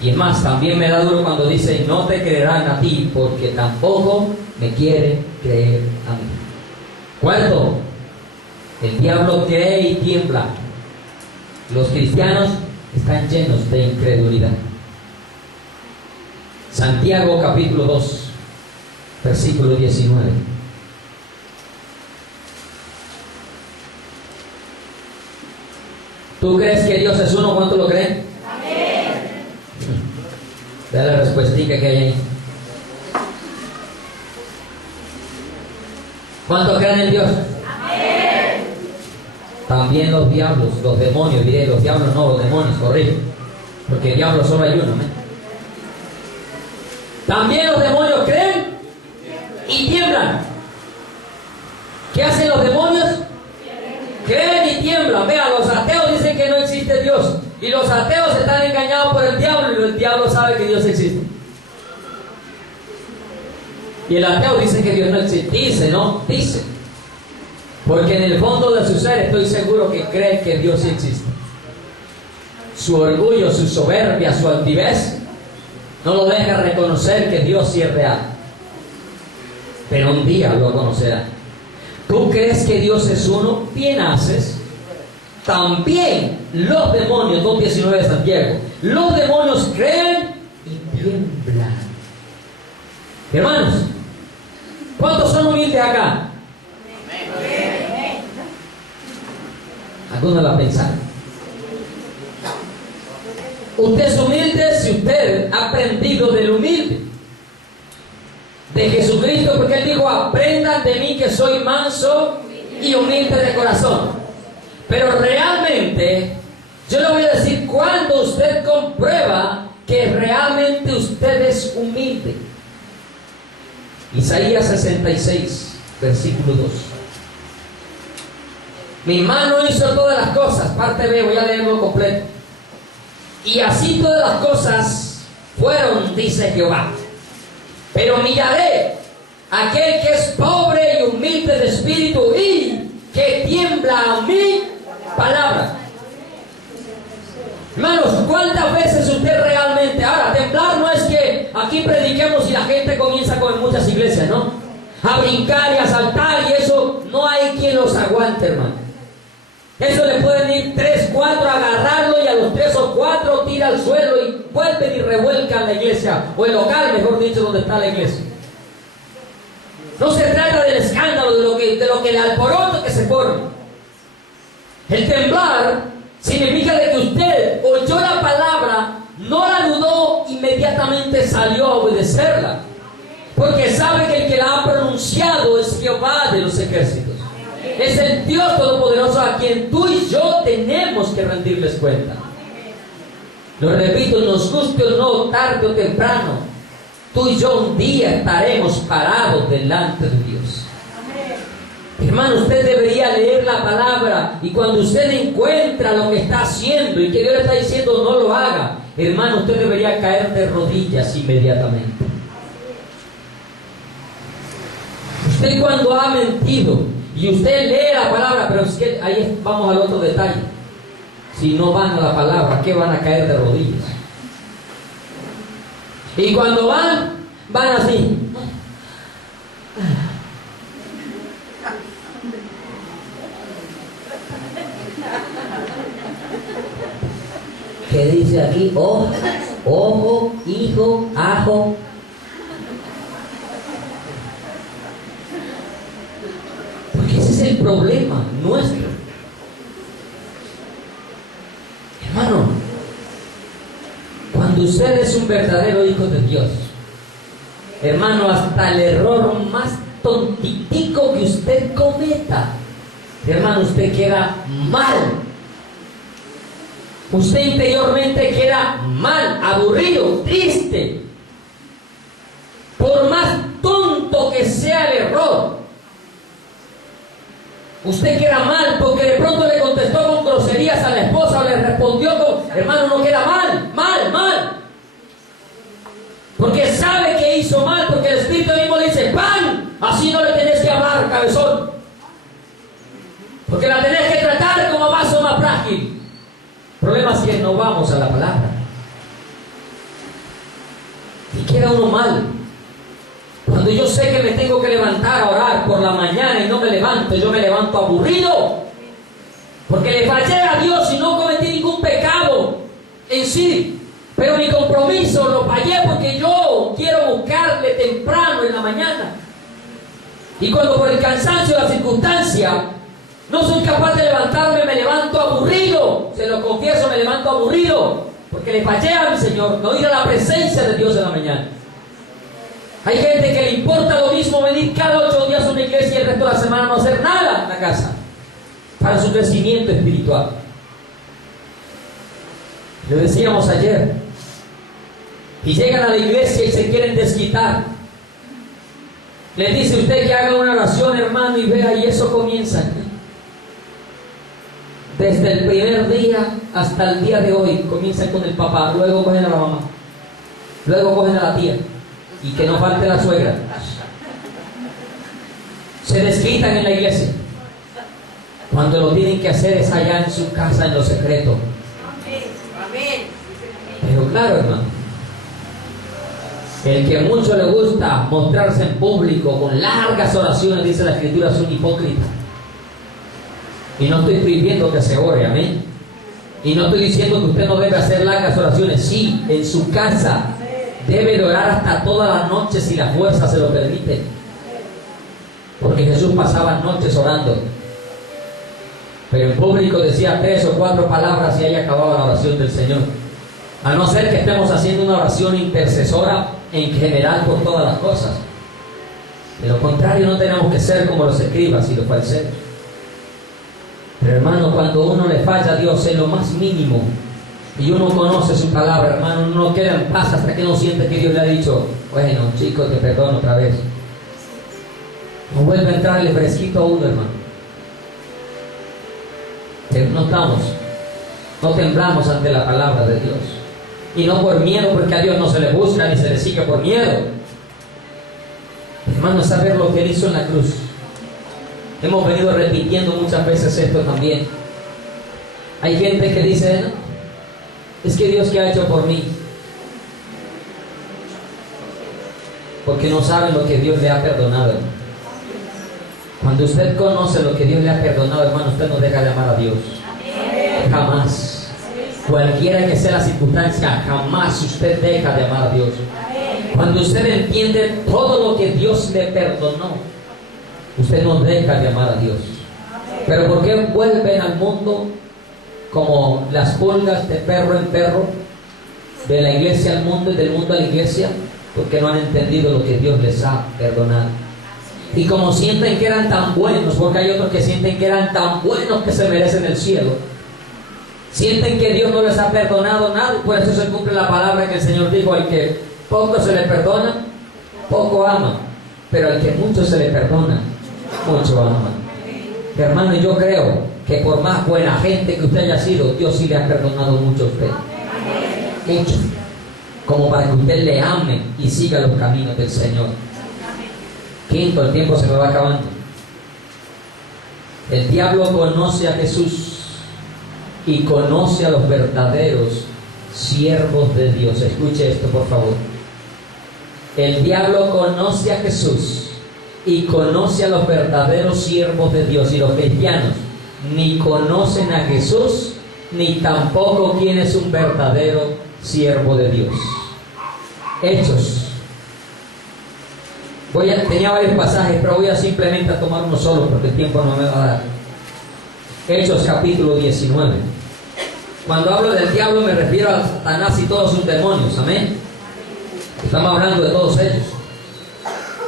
Y es más, también me da duro cuando dice: no te creerán a ti, porque tampoco me quiere creer a mí. Cuarto, el diablo cree y tiembla. Los cristianos están llenos de incredulidad. Santiago capítulo 2, versículo 19. ¿Tú crees que Dios es uno? ¿Cuánto lo creen? Amén. Ve la respuestica que hay ahí. ¿Cuánto creen en Dios? Amén. También los diablos, los demonios, diré, los diablos no, los demonios, corrijo, porque diablos solo hay uno, ¿eh? También los demonios creen y tiemblan. ¿Qué hacen los demonios? Creen y tiemblan. Vean, los ateos dicen que no existe Dios, y los ateos están engañados por el diablo, y el diablo sabe que Dios existe. Y el ateo dice que Dios no existe. Dice, ¿no? Dice. Porque en el fondo de su ser estoy seguro que cree que Dios sí existe. Su orgullo, su soberbia, su altivez no lo deja reconocer que Dios sí es real. Pero un día lo conocerá. ¿Tú crees que Dios es uno? Bien haces. También los demonios, 2:19 de Santiago, los demonios creen y tiemblan. Hermanos, ¿cuántos son humildes acá? Algunos la pensaron. Usted es humilde si usted ha aprendido del humilde, de Jesucristo, porque Él dijo: aprendan de mí que soy manso y humilde de corazón. Pero realmente, yo le voy a decir cuando usted comprueba que realmente usted es humilde. Isaías 66, versículo 2. Mi mano hizo todas las cosas, parte B, voy a leerlo completo. Y así todas las cosas fueron, dice Jehová. Pero miraré a aquel que es pobre y humilde de espíritu y que tiembla a mi palabra. Hermanos, ¿cuántas veces usted realmente... Ahora, temblar no es que aquí prediquemos y la gente comienza como en muchas iglesias, ¿no? A brincar y a saltar, y eso no hay quien los aguante, hermano. Eso le pueden ir 3, 4 a agarrarlo, y a los 3 o 4 tira al suelo y vuelven y revuelcan la iglesia, o el local, mejor dicho, donde está la iglesia. No se trata del escándalo, de lo que el alboroto que se forma. El temblar significa de que usted oyó la palabra, no la dudó, inmediatamente salió a obedecerla, porque sabe que el que la ha pronunciado es Jehová de los ejércitos. Es el Dios Todopoderoso a quien tú y yo tenemos que rendirles cuenta. Lo repito, nos guste o no, tarde o temprano, tú y yo un día estaremos parados delante de Dios. Hermano, usted debería leer la palabra, y cuando usted encuentra lo que está haciendo y que Dios le está diciendo no lo haga, hermano, usted debería caer de rodillas inmediatamente. Usted cuando ha mentido y usted lee la palabra, pero es que ahí vamos al otro detalle. Si no van a la palabra, ¿qué van a caer de rodillas? Y cuando van así. ¿Qué dice aquí? Ojo, hijo, ajo. Porque ese es el problema nuestro. Hermano, cuando usted es un verdadero hijo de Dios, hermano, hasta el error más tontitico que usted cometa, hermano, usted queda mal. Usted interiormente queda mal, aburrido, triste. Por más tonto que sea el error, usted queda mal, porque de pronto le contestó con groserías a la esposa, o le respondió con... Hermano, no queda mal. Porque sabe que hizo mal, porque el Espíritu mismo le dice: ¡pan! Así no le tenés que hablar, cabezón. Porque la tenés que tratar como vaso más frágil. El problema es que no vamos a la palabra. Y queda uno mal. Cuando yo sé que me tengo que levantar a orar por la mañana y no me levanto, yo me levanto aburrido, porque le fallé a Dios y no cometí ningún pecado. en sí. Pero mi compromiso lo pagué porque yo quiero buscarle temprano en la mañana. Y cuando por el cansancio de la circunstancia no soy capaz de levantarme, me levanto aburrido. Se lo confieso, me levanto aburrido. Porque le fallé a mi Señor, no ir a la presencia de Dios en la mañana. Hay gente que le importa lo mismo venir cada 8 días a una iglesia y el resto de la semana no hacer nada en la casa para su crecimiento espiritual. Lo decíamos ayer. Y llegan a la iglesia y se quieren desquitar. Les dice usted que haga una oración, hermano, y vea, y eso comienza aquí. Desde el primer día hasta el día de hoy comienzan con el papá, luego cogen a la mamá, luego cogen a la tía, y que no falte la suegra. Se desquitan en la iglesia. Cuando lo tienen que hacer es allá en su casa, en lo secreto. Pero claro, hermano, el que mucho le gusta mostrarse en público con largas oraciones, dice la Escritura, es un hipócrita. Y no estoy prohibiendo que se ore, amén. Y no estoy diciendo que usted no debe hacer largas oraciones. Sí, en su casa debe de orar hasta toda la noche si la fuerza se lo permite. Porque Jesús pasaba noches orando. Pero en público decía 3 o 4 palabras y ahí acababa la oración del Señor. A no ser que estemos haciendo una oración intercesora en general por todas las cosas. De lo contrario, no tenemos que ser como los escribas y los fariseos. Pero hermano, cuando uno le falla a Dios en lo más mínimo y uno conoce su palabra, hermano, uno no queda en paz hasta que no siente que Dios le ha dicho, bueno, chico, te perdono otra vez. No vuelve a entrarle fresquito a uno, hermano. Pero no temblamos ante la palabra de Dios. Y no por miedo, porque a Dios no se le busca ni se le sigue por miedo. Hermano, es saber lo que Él hizo en la cruz. Hemos venido repitiendo muchas veces esto también. Hay gente que dice, no, es que Dios, ¿qué ha hecho por mí? Porque no saben lo que Dios le ha perdonado. Cuando usted conoce lo que Dios le ha perdonado, hermano, usted no deja de amar a Dios. Jamás. Cualquiera que sea la circunstancia, jamás usted deja de amar a Dios. Cuando usted entiende todo lo que Dios le perdonó, usted no deja de amar a Dios. Pero ¿por qué vuelven al mundo como las pulgas de perro en perro? De la iglesia al mundo y del mundo a la iglesia. Porque no han entendido lo que Dios les ha perdonado. Y como sienten que eran tan buenos, porque hay otros que sienten que eran tan buenos que se merecen el cielo, sienten que Dios no les ha perdonado nada, y por eso se cumple la palabra que el Señor dijo: al que poco se le perdona, poco ama, pero al que mucho se le perdona, mucho ama. Hermano, yo creo que por más buena gente que usted haya sido, Dios sí le ha perdonado mucho a usted. Mucho. Como para que usted le ame y siga los caminos del Señor. Quinto, el tiempo se me va acabando. El diablo conoce a Jesús y conoce a los verdaderos siervos de Dios. Escuche esto, por favor. El diablo conoce a Jesús y conoce a los verdaderos siervos de Dios. Y los cristianos ni conocen a Jesús ni tampoco quién es un verdadero siervo de Dios. Hechos. Tenía varios pasajes, pero voy a simplemente a tomar uno solo porque el tiempo no me va a dar. Hechos capítulo 19. Cuando hablo del diablo me refiero a Satanás y todos sus demonios, amén. Estamos hablando de todos ellos.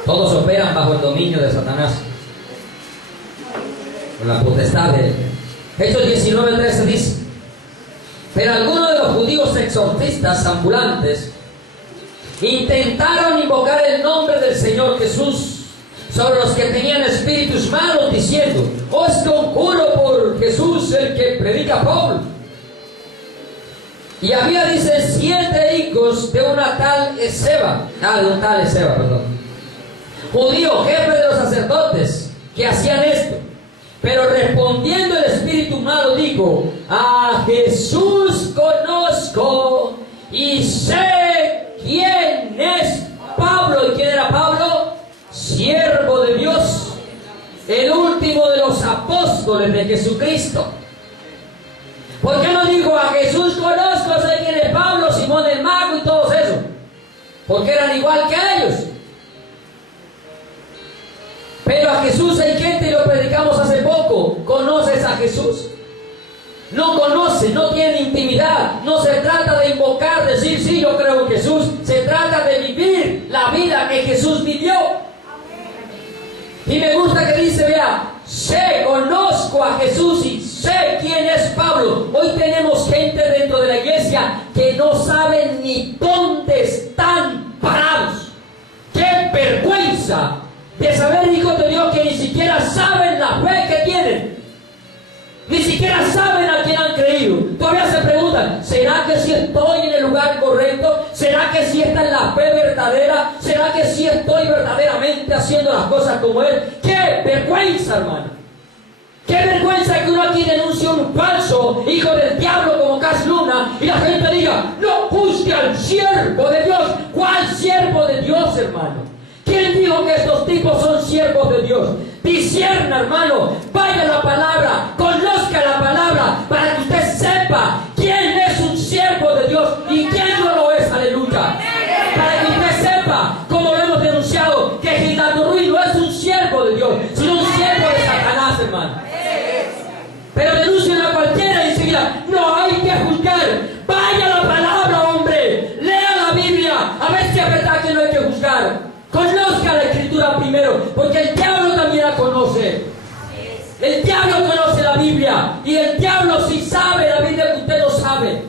Todos operan bajo el dominio de Satanás, con la potestad de él. Hechos 19:13 dice: pero algunos de los judíos exorcistas ambulantes intentaron invocar el nombre del Señor Jesús sobre los que tenían espíritus malos, diciendo: os conjuro por Jesús el que predica Pablo. Y había, dice, 7 hijos de una tal Esceva, judío, jefe de los sacerdotes, que hacían esto. Pero respondiendo el espíritu malo dijo: a Jesús conozco y sé quién es Pablo. ¿Y quién era Pablo? Siervo de Dios, el último de los apóstoles de Jesucristo. ¿Por qué no dijo: a Jesús conozco, sé quién porque eran igual que ellos. Pero a Jesús hay gente, y lo predicamos hace poco, ¿conoces a Jesús? No conoce, no tiene intimidad. No se trata de invocar, decir sí, yo creo en Jesús. Se trata de vivir la vida que Jesús vivió. Y me gusta que dice, vea, conozco a Jesús y sé quién es Pablo. Hoy tenemos gente dentro de la iglesia que no saben ni dónde están parados. ¡Qué vergüenza de saber, hijos de Dios, que ni siquiera saben la fe que tienen! Ni siquiera saben a quién han creído. Todavía se preguntan, ¿será que si estoy en el lugar correcto? ¿Será que si esta es la fe verdadera? ¿Será que si estoy verdaderamente haciendo las cosas como Él? ¡Qué vergüenza, hermano! ¡Qué vergüenza que uno aquí denuncie un falso hijo del diablo como Cas Luna y la gente diga, no juzgue al siervo de Dios! ¿Cuál siervo de Dios, hermano? ¿Quién dijo que estos tipos son siervos de Dios? Discierna, hermano, vaya a la palabra, conozca la palabra, para que usted sepa quién es un siervo de Dios y quién no lo es, aleluya. Para que usted sepa, como lo hemos denunciado, que Gildardo Ruiz no es un siervo de Dios, sino un siervo de Satanás, hermano. Pero denuncian a cualquiera y enseguida, no hay que juzgar. Vaya a la palabra, hombre, lea la Biblia, a ver si es verdad que no hay que juzgar. Conozca la Escritura primero, porque el diablo también la conoce. El diablo conoce la Biblia, y el diablo sí sabe la Biblia que usted no sabe.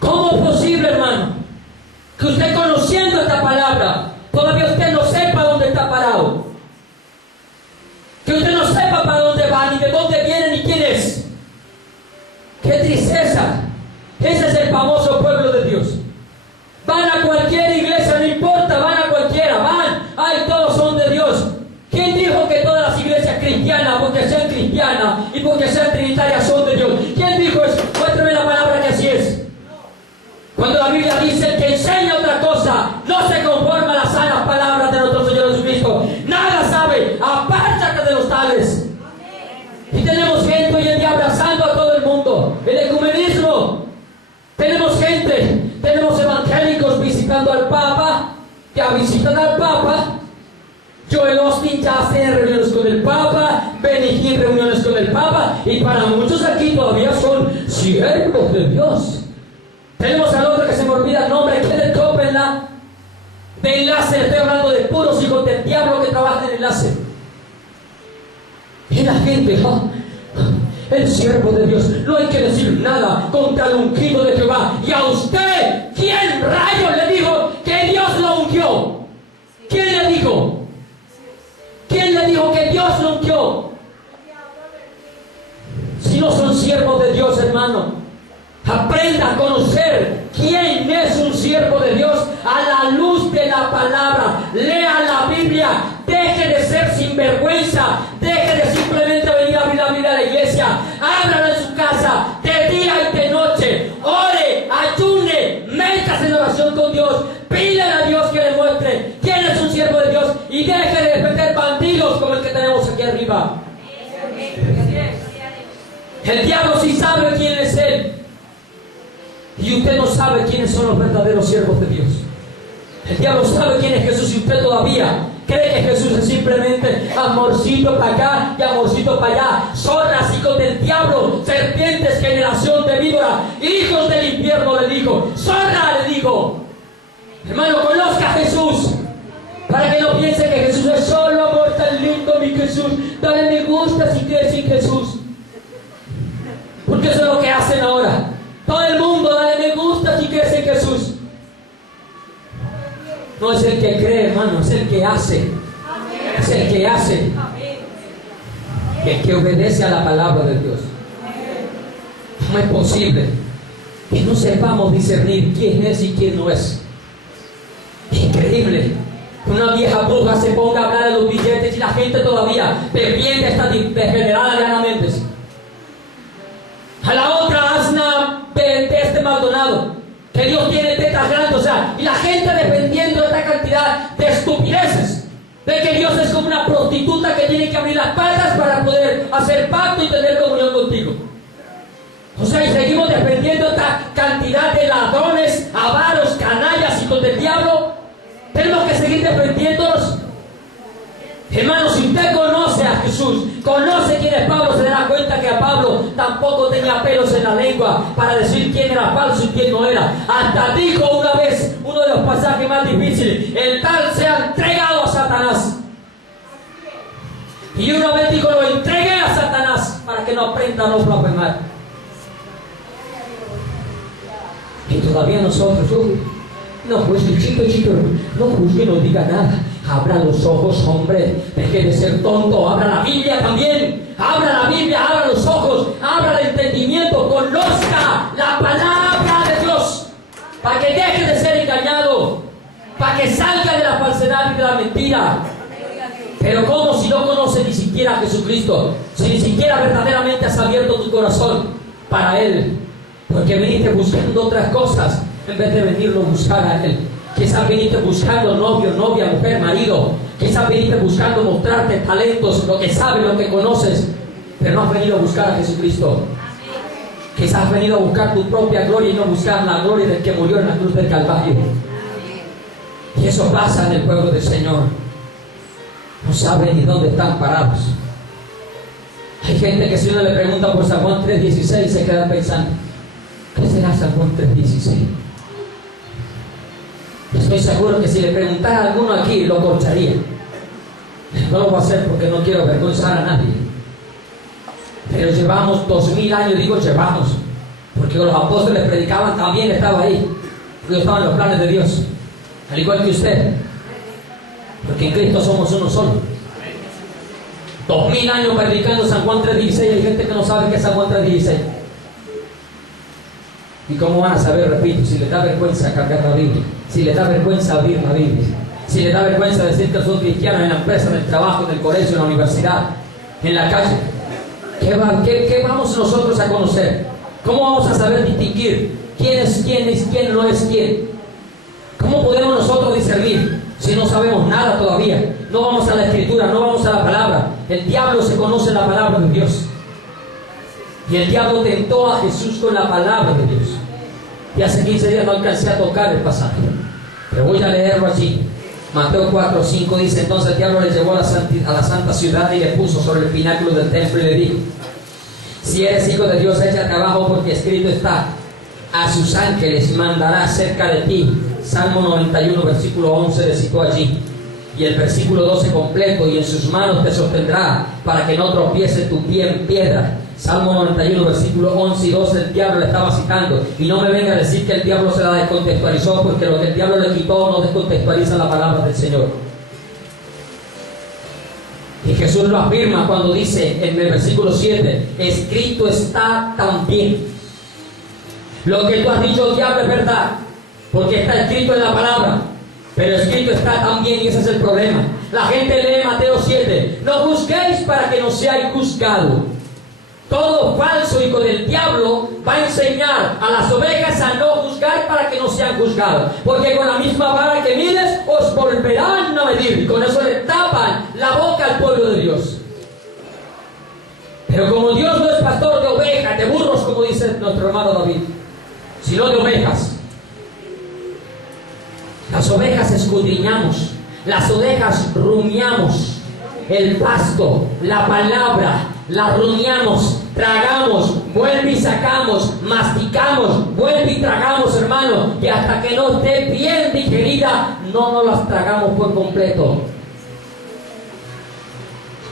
¿Cómo es posible, hermano, que usted conociendo esta palabra, todavía usted no sepa dónde está parado? Que usted no sepa para dónde va, ni de dónde viene, ni quién es. ¡Qué tristeza! Ese es el famoso pueblo de Dios. Van a cualquier iglesia, no importa, van a cualquiera, van, ay, todos son de Dios. ¿Quién dijo que todas las iglesias cristianas, porque sean cristianas y porque sean trinitarias, son de Dios? ¿Quién dijo eso? Muéstrame la palabra que así es. Cuando la Biblia dice que enseña otra cosa, no se conforma a las sanas palabras de nuestro Señor Jesucristo. Nada sabe, apártate de los tales. Y tenemos gente hoy en día abrazando a todo el mundo, el ecumenismo. Tenemos gente, tenemos evangélicos visitando al Papa, ya visitan al Papa. Joel Austin ya hace reuniones con el Papa, Benny Hinn reuniones con el Papa, y para muchos aquí todavía son siervos de Dios. Tenemos al otro que se me olvida el nombre, Kenneth Copeland, de enlace. Estoy hablando de puros hijos del diablo que trabajan en enlace. Y la gente, el siervo de Dios, no hay que decir nada contra el ungido de Jehová. Y a usted, ¿quién rayos le dijo que Dios lo ungió? ¿Quién le dijo? ¿Quién le dijo que Dios lo ungió? Si no son siervos de Dios, hermano, aprenda a conocer quién es un siervo de Dios a la luz de la palabra. Lea la Biblia, deje de ser sinvergüenza, deje de simplemente venir a abrir la Biblia a la iglesia. Ábrala en su casa, de día y de noche. Ore, ayune, métase en oración con Dios. Pídale a Dios que le muestre quién es un siervo de Dios y deje de defender bandidos como el que tenemos aquí arriba. El diablo sí sabe quién es él. Y usted no sabe quiénes son los verdaderos siervos de Dios. El diablo sabe quién es Jesús y usted todavía cree que Jesús es simplemente amorcito para acá y amorcito para allá. Zorras, hijos del diablo, serpientes, generación de víbora, hijos del infierno, le dijo. Zorra, le dijo. Hermano, conozca a Jesús, para que no piense que Jesús es solo amor tan lindo, mi Jesús. Dale me gusta si crees en Jesús. Porque eso es lo que hacen ahora. Todo el mundo, dale me gusta si crees en Jesús. No es el que cree, hermano, es el que hace. Es el que hace. El que obedece a la palabra de Dios. No es posible que no sepamos discernir quién es y quién no es. Increíble que una vieja bruja se ponga a hablar de los billetes y la gente todavía pervierte esta degenerada de Ana Méndez. A la otra asna de este Maldonado, que Dios tiene tetas grandes, o sea, y la gente dependiendo de esta cantidad de estupideces, de que Dios es como una prostituta que tiene que abrir las patas para poder hacer pacto y tener comunión contigo. O sea, y seguimos dependiendo de esta cantidad de ladrones, avaros, canallas y parásitos del diablo, tenemos que seguir defendiéndonos. Hermano, si usted conoce a Jesús, conoce quién es Pablo, se dará cuenta que a Pablo tampoco tenía pelos en la lengua para decir quién era falso y quién no era. Hasta dijo una vez, uno de los pasajes más difíciles, el tal se ha entregado a Satanás. Y una vez dijo, lo entregué a Satanás para que no aprenda a no blasfemar. Y todavía nosotros, no juzgue, chico, no juzgue, no diga nada. Abra los ojos, hombre, deje de ser tonto, abra la Biblia también, abra la Biblia, abra los ojos, abra el entendimiento, conozca la palabra de Dios, para que deje de ser engañado, para que salga de la falsedad y de la mentira. Pero ¿cómo si no conoces ni siquiera a Jesucristo? Si ni siquiera verdaderamente has abierto tu corazón para Él, porque viniste buscando otras cosas en vez de venirlo a buscar a Él. Quizás viniste buscando novio, novia, mujer, marido. Quizás viniste buscando mostrarte talentos, lo que sabes, lo que conoces, pero no has venido a buscar a Jesucristo. Quizás has venido a buscar tu propia gloria y no buscar la gloria del que murió en la cruz del Calvario. Y eso pasa en el pueblo del Señor. No saben ni dónde están parados. Hay gente que si uno le pregunta por San Juan 3:16 se queda pensando, ¿qué será San Juan 3:16? Estoy seguro que si le preguntara a alguno aquí, lo corcharía. No lo voy a hacer porque no quiero avergonzar a nadie. Pero llevamos 2000 años, digo llevamos, porque los apóstoles predicaban, también estaba ahí. Porque estaban los planes de Dios, al igual que usted. Porque en Cristo somos uno solo. 2000 años predicando San Juan 3:16. Hay gente que no sabe qué es San Juan 3:16. ¿Y cómo van a saber? Repito, si les da vergüenza cargar la Biblia, si les da vergüenza abrir la Biblia, si les da vergüenza decir que son cristianos en la empresa, en el trabajo, en el colegio, en la universidad, en la calle. ¿Qué vamos nosotros a conocer? ¿Cómo vamos a saber distinguir quién es quién y quién no es quién? ¿Cómo podemos nosotros discernir si no sabemos nada todavía? No vamos a la Escritura, no vamos a la palabra. El diablo se conoce en la palabra de Dios. Y el diablo tentó a Jesús con la palabra de Dios. Y hace 15 días no alcancé a tocar el pasaje, pero voy a leerlo allí. Mateo 4:5 dice: entonces el diablo le llevó a la santa ciudad y le puso sobre el pináculo del templo y le dijo: si eres hijo de Dios, échate abajo, porque escrito está: a sus ángeles mandará cerca de ti. Salmo 91, versículo 11 le citó allí. Y el versículo 12 completo: y en sus manos te sostendrá para que no tropiece tu pie en piedra. Salmo 91, versículo 11 y 12, el diablo le estaba citando. Y no me venga a decir que el diablo se la descontextualizó, porque lo que el diablo le quitó no descontextualiza la palabra del Señor. Y Jesús lo afirma cuando dice en el versículo 7: escrito está también. Lo que tú has dicho, diablo, es verdad, porque está escrito en la palabra, pero escrito está también, y ese es el problema. La gente lee Mateo 7: no juzguéis para que no seáis juzgados. Todo falso hijo del diablo va a enseñar a las ovejas a no juzgar para que no sean juzgados, porque con la misma vara que mides os volverán a medir, y con eso le tapan la boca al pueblo de Dios. Pero como Dios no es pastor de ovejas, de burros, como dice nuestro hermano David, sino de ovejas. Las ovejas escudriñamos, las ovejas rumiamos el pasto, la palabra, la rumiamos, tragamos, vuelve y sacamos, masticamos, vuelve y tragamos, hermano, que hasta que no esté bien digerida, no nos las tragamos por completo.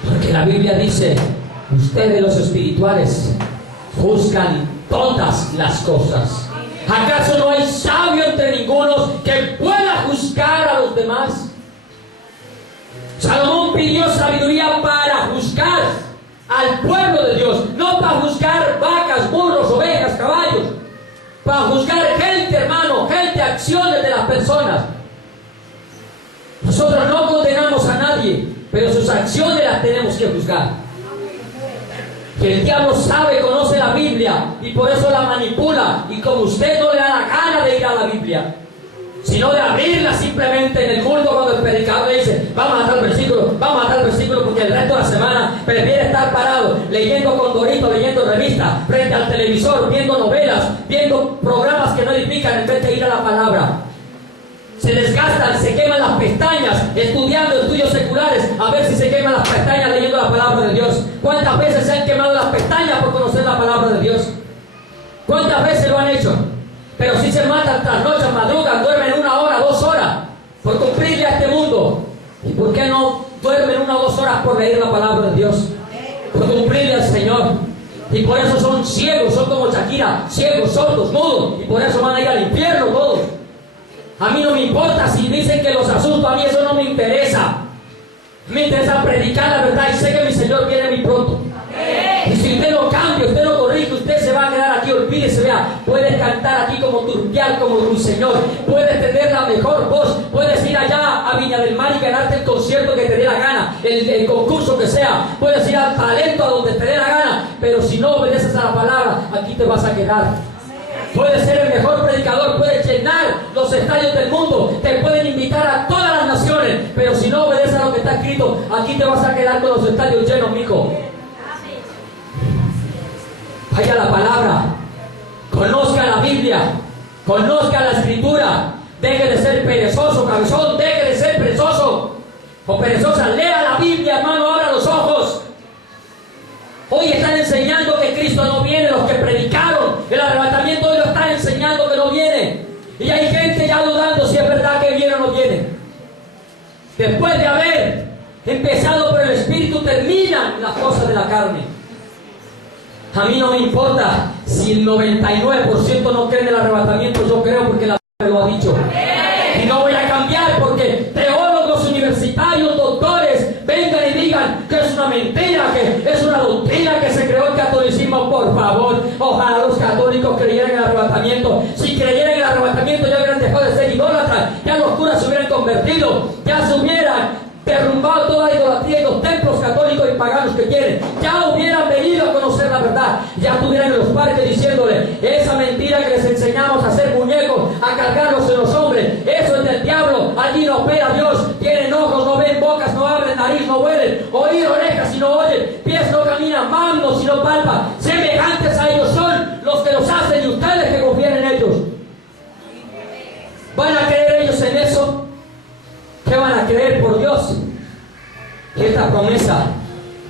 Porque la Biblia dice: ustedes los espirituales juzgan todas las cosas. ¿Acaso no hay sabio entre ninguno que pueda juzgar a los demás? Salomón pidió sabiduría para juzgar al pueblo de Dios, no para juzgar vacas, burros, ovejas, caballos, para juzgar gente, hermano, gente, acciones de las personas. Nosotros no condenamos a nadie, pero sus acciones las tenemos que juzgar. Que el diablo sabe, conoce la Biblia y por eso la manipula, y como usted no le da la gana de ir a la Biblia, sino de abrirla simplemente en el culto, cuando el predicador le dice: vamos a tal versículo, porque el resto de la semana prefiere estar parado leyendo Condorito, leyendo revistas, frente al televisor, viendo novelas, viendo programas que no edifican, en vez de ir a la palabra. se desgastan, se queman las pestañas estudiando estudios seculares, a ver si se queman las pestañas leyendo la palabra de Dios. ¿Cuántas veces se han quemado las pestañas por conocer la palabra de Dios? ¿Cuántas veces lo han hecho? Pero si se matan trasnochan, madrugan, duermen 1 hora, 2 horas por cumplirle a este mundo. ¿Y por qué no duermen 1 o 2 horas por leer la palabra de Dios? Por cumplirle al Señor. Y por eso son ciegos, son como Shakira, ciegos, sordos, mudos, y por eso van a ir al infierno todos. A mí no me importa si dicen que los asusto, a mí eso no me interesa. Me interesa predicar la verdad y sé que mi Señor viene muy pronto. Y si usted no cambia, usted no corrige, usted se va a quedar aquí, olvídese, vea. Puedes cantar aquí como turpial, como Ruiseñor. Puedes tener la mejor voz. Puedes ir allá a Viña del Mar y ganarte el concierto que te dé la gana, el concurso que sea. Puedes ir al talento a donde te dé la gana. Pero si no obedeces a la palabra, aquí te vas a quedar. Puedes ser el mejor predicador, puedes llenar los estadios del mundo, te pueden invitar a todas las naciones. Pero si no obedeces a lo que está escrito, aquí te vas a quedar con los estadios llenos, mijo. Vaya la palabra, conozca la Biblia, conozca la Escritura, deje de ser perezoso, cabezón, deje de ser perezoso o perezosa, lea la Biblia, hermano, abra los ojos. Hoy están enseñando que Cristo no viene, los que predicaron el arrebatamiento hoy lo están enseñando que no viene. Y hay gente ya dudando si es verdad que viene o no viene. Después de haber empezado por el Espíritu, terminan las cosas de la carne. A mí no me importa si el 99% no cree en el arrebatamiento, yo creo porque la Biblia lo ha dicho. Y no voy a cambiar porque teólogos universitarios, doctores, vengan y digan que es una mentira, que es una doctrina que se creó el catolicismo. Por favor, ojalá los católicos creyeran en el arrebatamiento. Si creyeran en el arrebatamiento ya hubieran dejado de ser idólatras, ya los curas se hubieran convertido, ya se hubieran derrumbado toda la idolatría y los templos católicos y paganos que tienen, ya hubieran venido a conocer la verdad, ya estuvieran en los parques diciéndole esa mentira que les enseñamos a hacer muñecos, a cargarlos en los hombres, eso es del diablo, allí no opera Dios, tienen ojos, no ven, bocas no abren, nariz no huelen, oír, orejas y no oyen, pies no caminan, manos y no palpan, semejantes a ellos son los que los hacen y ustedes que confían en ellos. ¿Van a creer ellos en eso? ¿Qué van a creer por Dios? Que esta promesa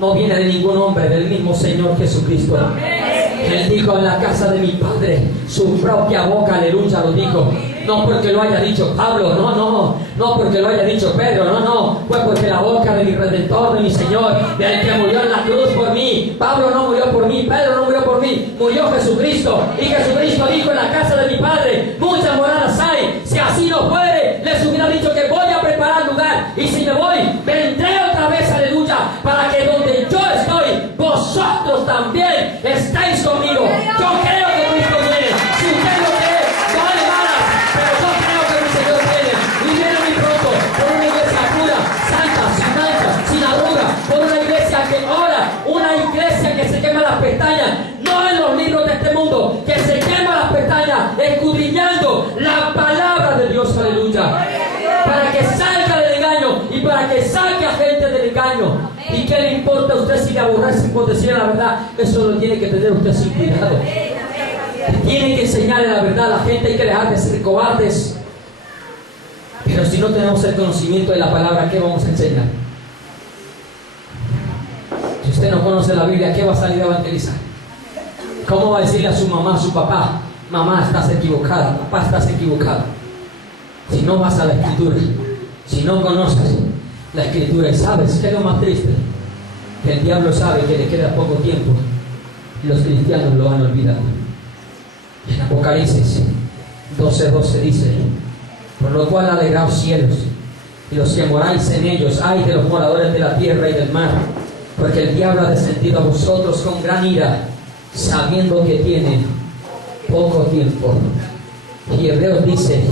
no viene de ningún hombre, del mismo Señor Jesucristo. Él dijo: en la casa de mi Padre, su propia boca, aleluya, lo dijo. No porque lo haya dicho Pablo, no porque lo haya dicho Pedro, fue porque la boca de mi Redentor, de mi Señor, del que murió en la cruz por mí. Pablo no murió por mí, Pedro no murió por mí, murió Jesucristo. Y Jesucristo dijo: en la casa de mi Padre muchas moradas hay. Si así no fuere, les hubiera dicho que voy a preparar lugar. Y si me voy, vendré otra vez, aleluya, para que donde yo estoy, vosotros también estéis conmigo. Yo creo que Cristo viene. Si usted lo cree, vale malas, pero yo creo que mi Señor viene. Y viene muy pronto, por una iglesia pura, santa, sin mancha, sin arruga, por una iglesia que ora, una iglesia que se quema las pestañas, no en los libros de este mundo, que se quema las pestañas, escudriñando la palabra de Dios, aleluya, para que salga del engaño y para que saque a gente del engaño. ¿Y qué le importa a usted si le aborrece por decir la verdad? Eso lo tiene que tener usted sin cuidado. Tiene que enseñarle la verdad a la gente, hay que dejar de ser cobardes. Pero si no tenemos el conocimiento de la palabra, ¿qué vamos a enseñar? Si usted no conoce la Biblia, ¿qué va a salir a evangelizar? ¿Cómo va a decirle a su mamá, a su papá: mamá, estás equivocada, papá, estás equivocado? Si no vas a la Escritura, si no conoces la Escritura, y sabes que es lo más triste, que el diablo sabe que le queda poco tiempo y los cristianos lo han olvidado. En Apocalipsis 12:12 dice: por lo cual alegraos cielos y los que moráis en ellos, ay de los moradores de la tierra y del mar, porque el diablo ha descendido a vosotros con gran ira, sabiendo que tiene poco tiempo. Y Hebreos dice: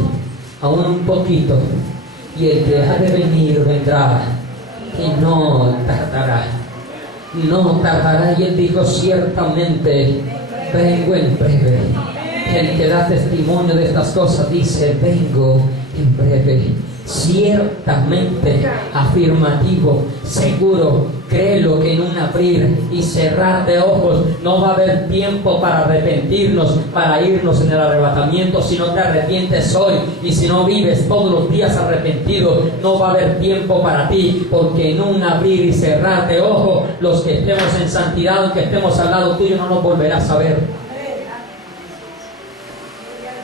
aún un poquito, y el que ha de venir vendrá, y no tardará. Y él dijo: ciertamente vengo en breve. El que da testimonio de estas cosas dice: vengo en breve. Ciertamente, afirmativo, seguro, Créelo que en un abrir y cerrar de ojos no va a haber tiempo para arrepentirnos, para irnos en el arrebatamiento. Si no te arrepientes hoy y si no vives todos los días arrepentido, no va a haber tiempo para ti, porque en un abrir y cerrar de ojos, los que estemos en santidad, los que estemos al lado tuyo, no nos volverás a ver.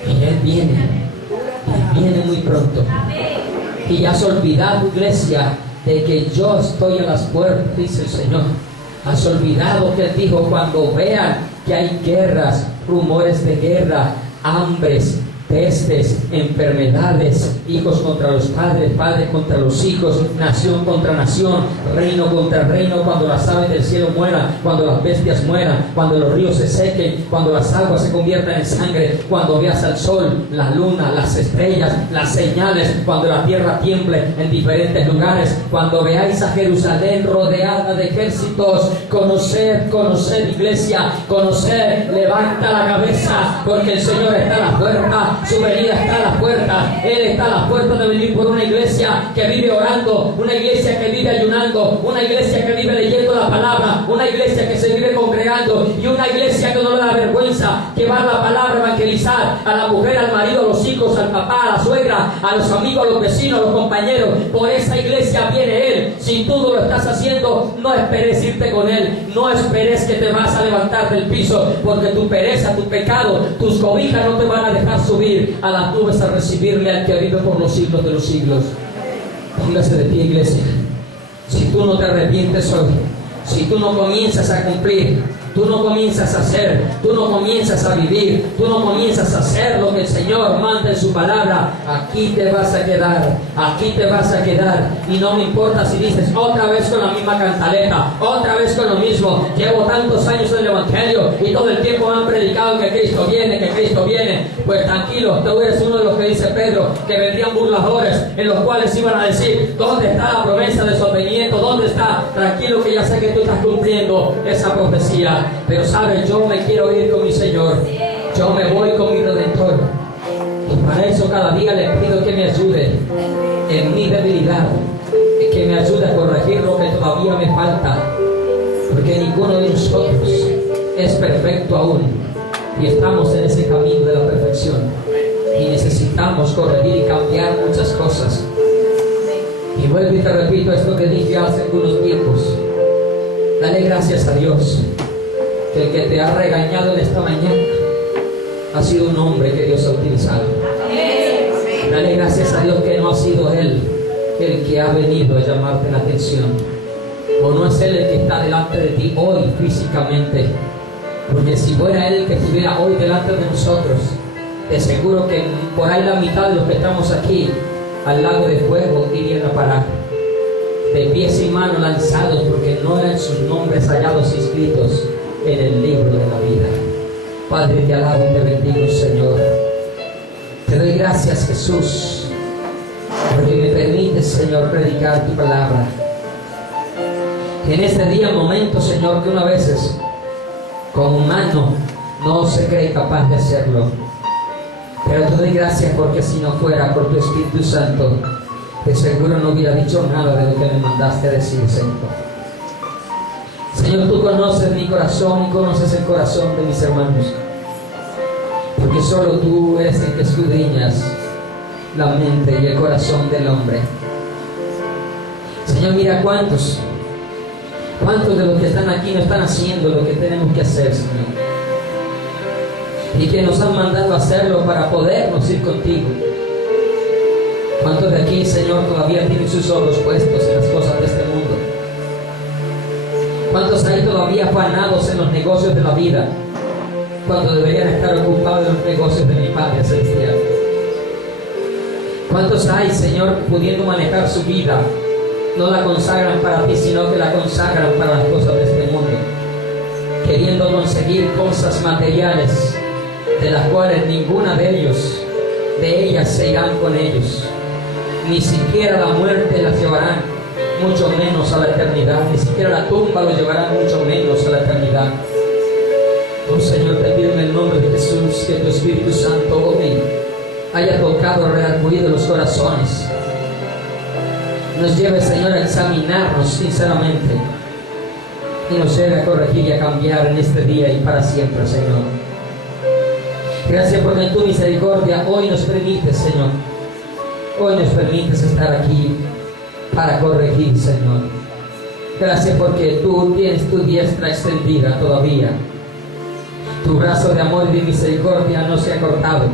Y Él viene muy pronto. Y ya has olvidado, iglesia, de que yo estoy a las puertas, dice el Señor. Has olvidado que Él dijo: cuando vean que hay guerras, rumores de guerra, hambres, pestes, enfermedades, hijos contra los padres, padres contra los hijos, nación contra nación, reino contra reino, cuando las aves del cielo mueran, cuando las bestias mueran, cuando los ríos se sequen, cuando las aguas se conviertan en sangre, cuando veas al sol, la luna, las estrellas, las señales, cuando la tierra tiemble en diferentes lugares, cuando veáis a Jerusalén rodeada de ejércitos. Conoced, iglesia, conoced, levanta la cabeza, porque el Señor está a la puerta. Su venida está a las puertas. Él está a las puertas de venir por una iglesia que vive orando, una iglesia que vive ayunando, una iglesia que vive leyendo la palabra, una iglesia que se vive congregando, y una iglesia que no le da vergüenza llevar la palabra, evangelizar a la mujer, al marido, a los hijos, al papá, a la suegra, a los amigos, a los vecinos, a los compañeros. Por esa iglesia viene Él. Si tú no lo estás haciendo, no esperes irte con Él. No esperes que te vas a levantar del piso, porque tu pereza, tu pecado, tus cobijas no te van a dejar subir a las nubes a recibirle al que vive por los siglos de los siglos. Póngase de pie, iglesia. Si tú no te arrepientes hoy, si tú no comienzas a cumplir, tú no comienzas a hacer, tú no comienzas a vivir, tú no comienzas a hacer lo que el Señor manda en su palabra, aquí te vas a quedar, aquí te vas a quedar. Y no me importa si dices otra vez con la misma cantaleta, otra vez con lo mismo: llevo tantos años en el Evangelio y todo el tiempo me han predicado que Cristo viene, que Cristo viene. Pues tranquilo, tú eres uno de los que dice Pedro, que vendrían burladores, en los cuales iban a decir: ¿dónde está la promesa de su advenimiento? ¿Dónde está? Tranquilo, que ya sé que tú estás cumpliendo esa profecía. Pero sabes, yo me quiero ir con mi Señor, yo me voy con mi Redentor, y para eso cada día le pido que me ayude en mi debilidad, y que me ayude a corregir lo que todavía me falta, porque ninguno de nosotros es perfecto aún, y estamos en ese camino de la perfección, y necesitamos corregir y cambiar muchas cosas. Y vuelvo y te repito esto que dije hace algunos tiempos: dale gracias a Dios que el que te ha regañado en esta mañana ha sido un hombre que Dios ha utilizado. Dale gracias a Dios que no ha sido Él el que ha venido a llamarte la atención, o no es Él el que está delante de ti hoy físicamente, porque si fuera Él el que estuviera hoy delante de nosotros, te aseguro que por ahí la mitad de los que estamos aquí al lago de fuego irían a parar, de pies y manos lanzados, porque no eran sus nombres hallados inscritos en el libro de la vida. Padre, te alabo y te bendigo, Señor. Te doy gracias, Jesús, porque me permites, Señor, predicar tu palabra. En este día, momento, Señor, que uno a veces como humano no se cree capaz de hacerlo, pero te doy gracias porque si no fuera por tu Espíritu Santo, de seguro no hubiera dicho nada de lo que me mandaste a decir, Señor. Señor, tú conoces mi corazón y conoces el corazón de mis hermanos, porque solo tú eres el que escudriñas la mente y el corazón del hombre. Señor, mira cuántos de los que están aquí no están haciendo lo que tenemos que hacer, Señor, y que nos han mandado a hacerlo para podernos ir contigo. ¿Cuántos de aquí, Señor, todavía tienen sus ojos puestos en las cosas de este mundo? ¿Cuántos hay todavía afanados en los negocios de la vida, cuando deberían estar ocupados en los negocios de mi Padre Celestial? ¿Cuántos hay, Señor, pudiendo manejar su vida, no la consagran para ti, sino que la consagran para las cosas de este mundo, queriendo conseguir cosas materiales, de las cuales ninguna de ellas se irán con ellos? Ni siquiera la muerte las llevarán, mucho menos a la eternidad. Ni siquiera la tumba lo llevará, mucho menos a la eternidad. Oh Señor, te pido en el nombre de Jesús que tu Espíritu Santo hoy haya tocado, redarguido los corazones. Nos lleve, Señor, a examinarnos sinceramente y nos lleve a corregir y a cambiar en este día y para siempre, Señor. Gracias porque en tu misericordia hoy nos permites, Señor. Hoy nos permites estar aquí para corregir, Señor. Gracias porque tú tienes tu diestra extendida todavía. Tu brazo de amor y de misericordia no se ha cortado.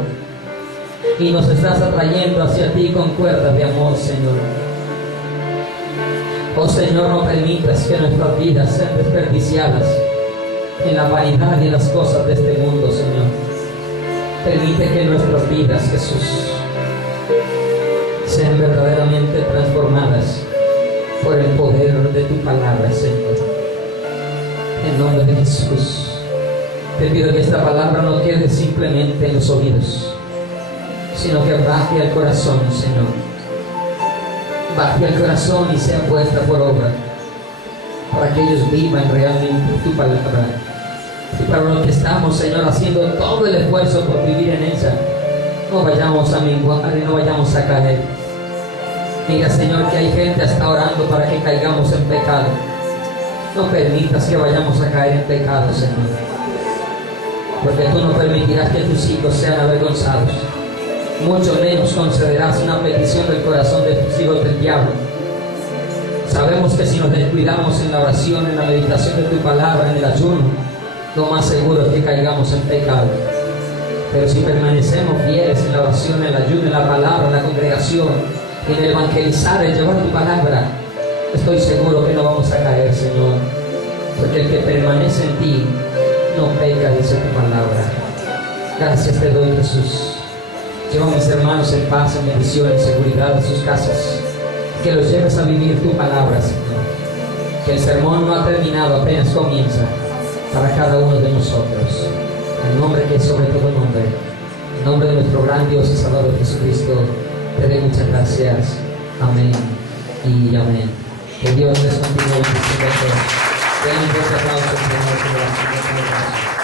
Y nos estás atrayendo hacia ti con cuerdas de amor, Señor. Oh Señor, no permitas que nuestras vidas sean desperdiciadas en la vanidad y en las cosas de este mundo, Señor. Permite que nuestras vidas, Jesús, sean verdaderamente transformadas por el poder de tu palabra, Señor. En nombre de Jesús, te pido que esta palabra no quede simplemente en los oídos, sino que baje al corazón, Señor. Baje al corazón y sea puesta por obra, para que ellos vivan realmente tu palabra. Y para los que estamos, Señor, haciendo todo el esfuerzo por vivir en ella, no vayamos a menguar y no vayamos a caer. Mira, Señor, que hay gente hasta orando para que caigamos en pecado. No permitas que vayamos a caer en pecado, Señor, porque tú no permitirás que tus hijos sean avergonzados. Mucho menos concederás una petición del corazón de tus hijos del diablo. Sabemos que si nos descuidamos en la oración, en la meditación de tu palabra, en el ayuno, lo más seguro es que caigamos en pecado. Pero si permanecemos fieles en la oración, en el ayuno, en la palabra, en la congregación, en el evangelizar, en llevar tu palabra, estoy seguro que no vamos a caer, Señor, porque el que permanece en ti no peca, dice tu palabra. Gracias te doy, Jesús. Lleva a mis hermanos en paz, en bendición, en seguridad en sus casas. Que los lleves a vivir tu palabra, Señor. Que el sermón no ha terminado, apenas comienza para cada uno de nosotros. En el nombre que es sobre todo nombre, en nombre de nuestro gran Dios y Salvador Jesucristo, te doy muchas gracias. Amén y amén. Que Dios les continúe bendiciendo a todos. Den un fuerte aplauso al Señor.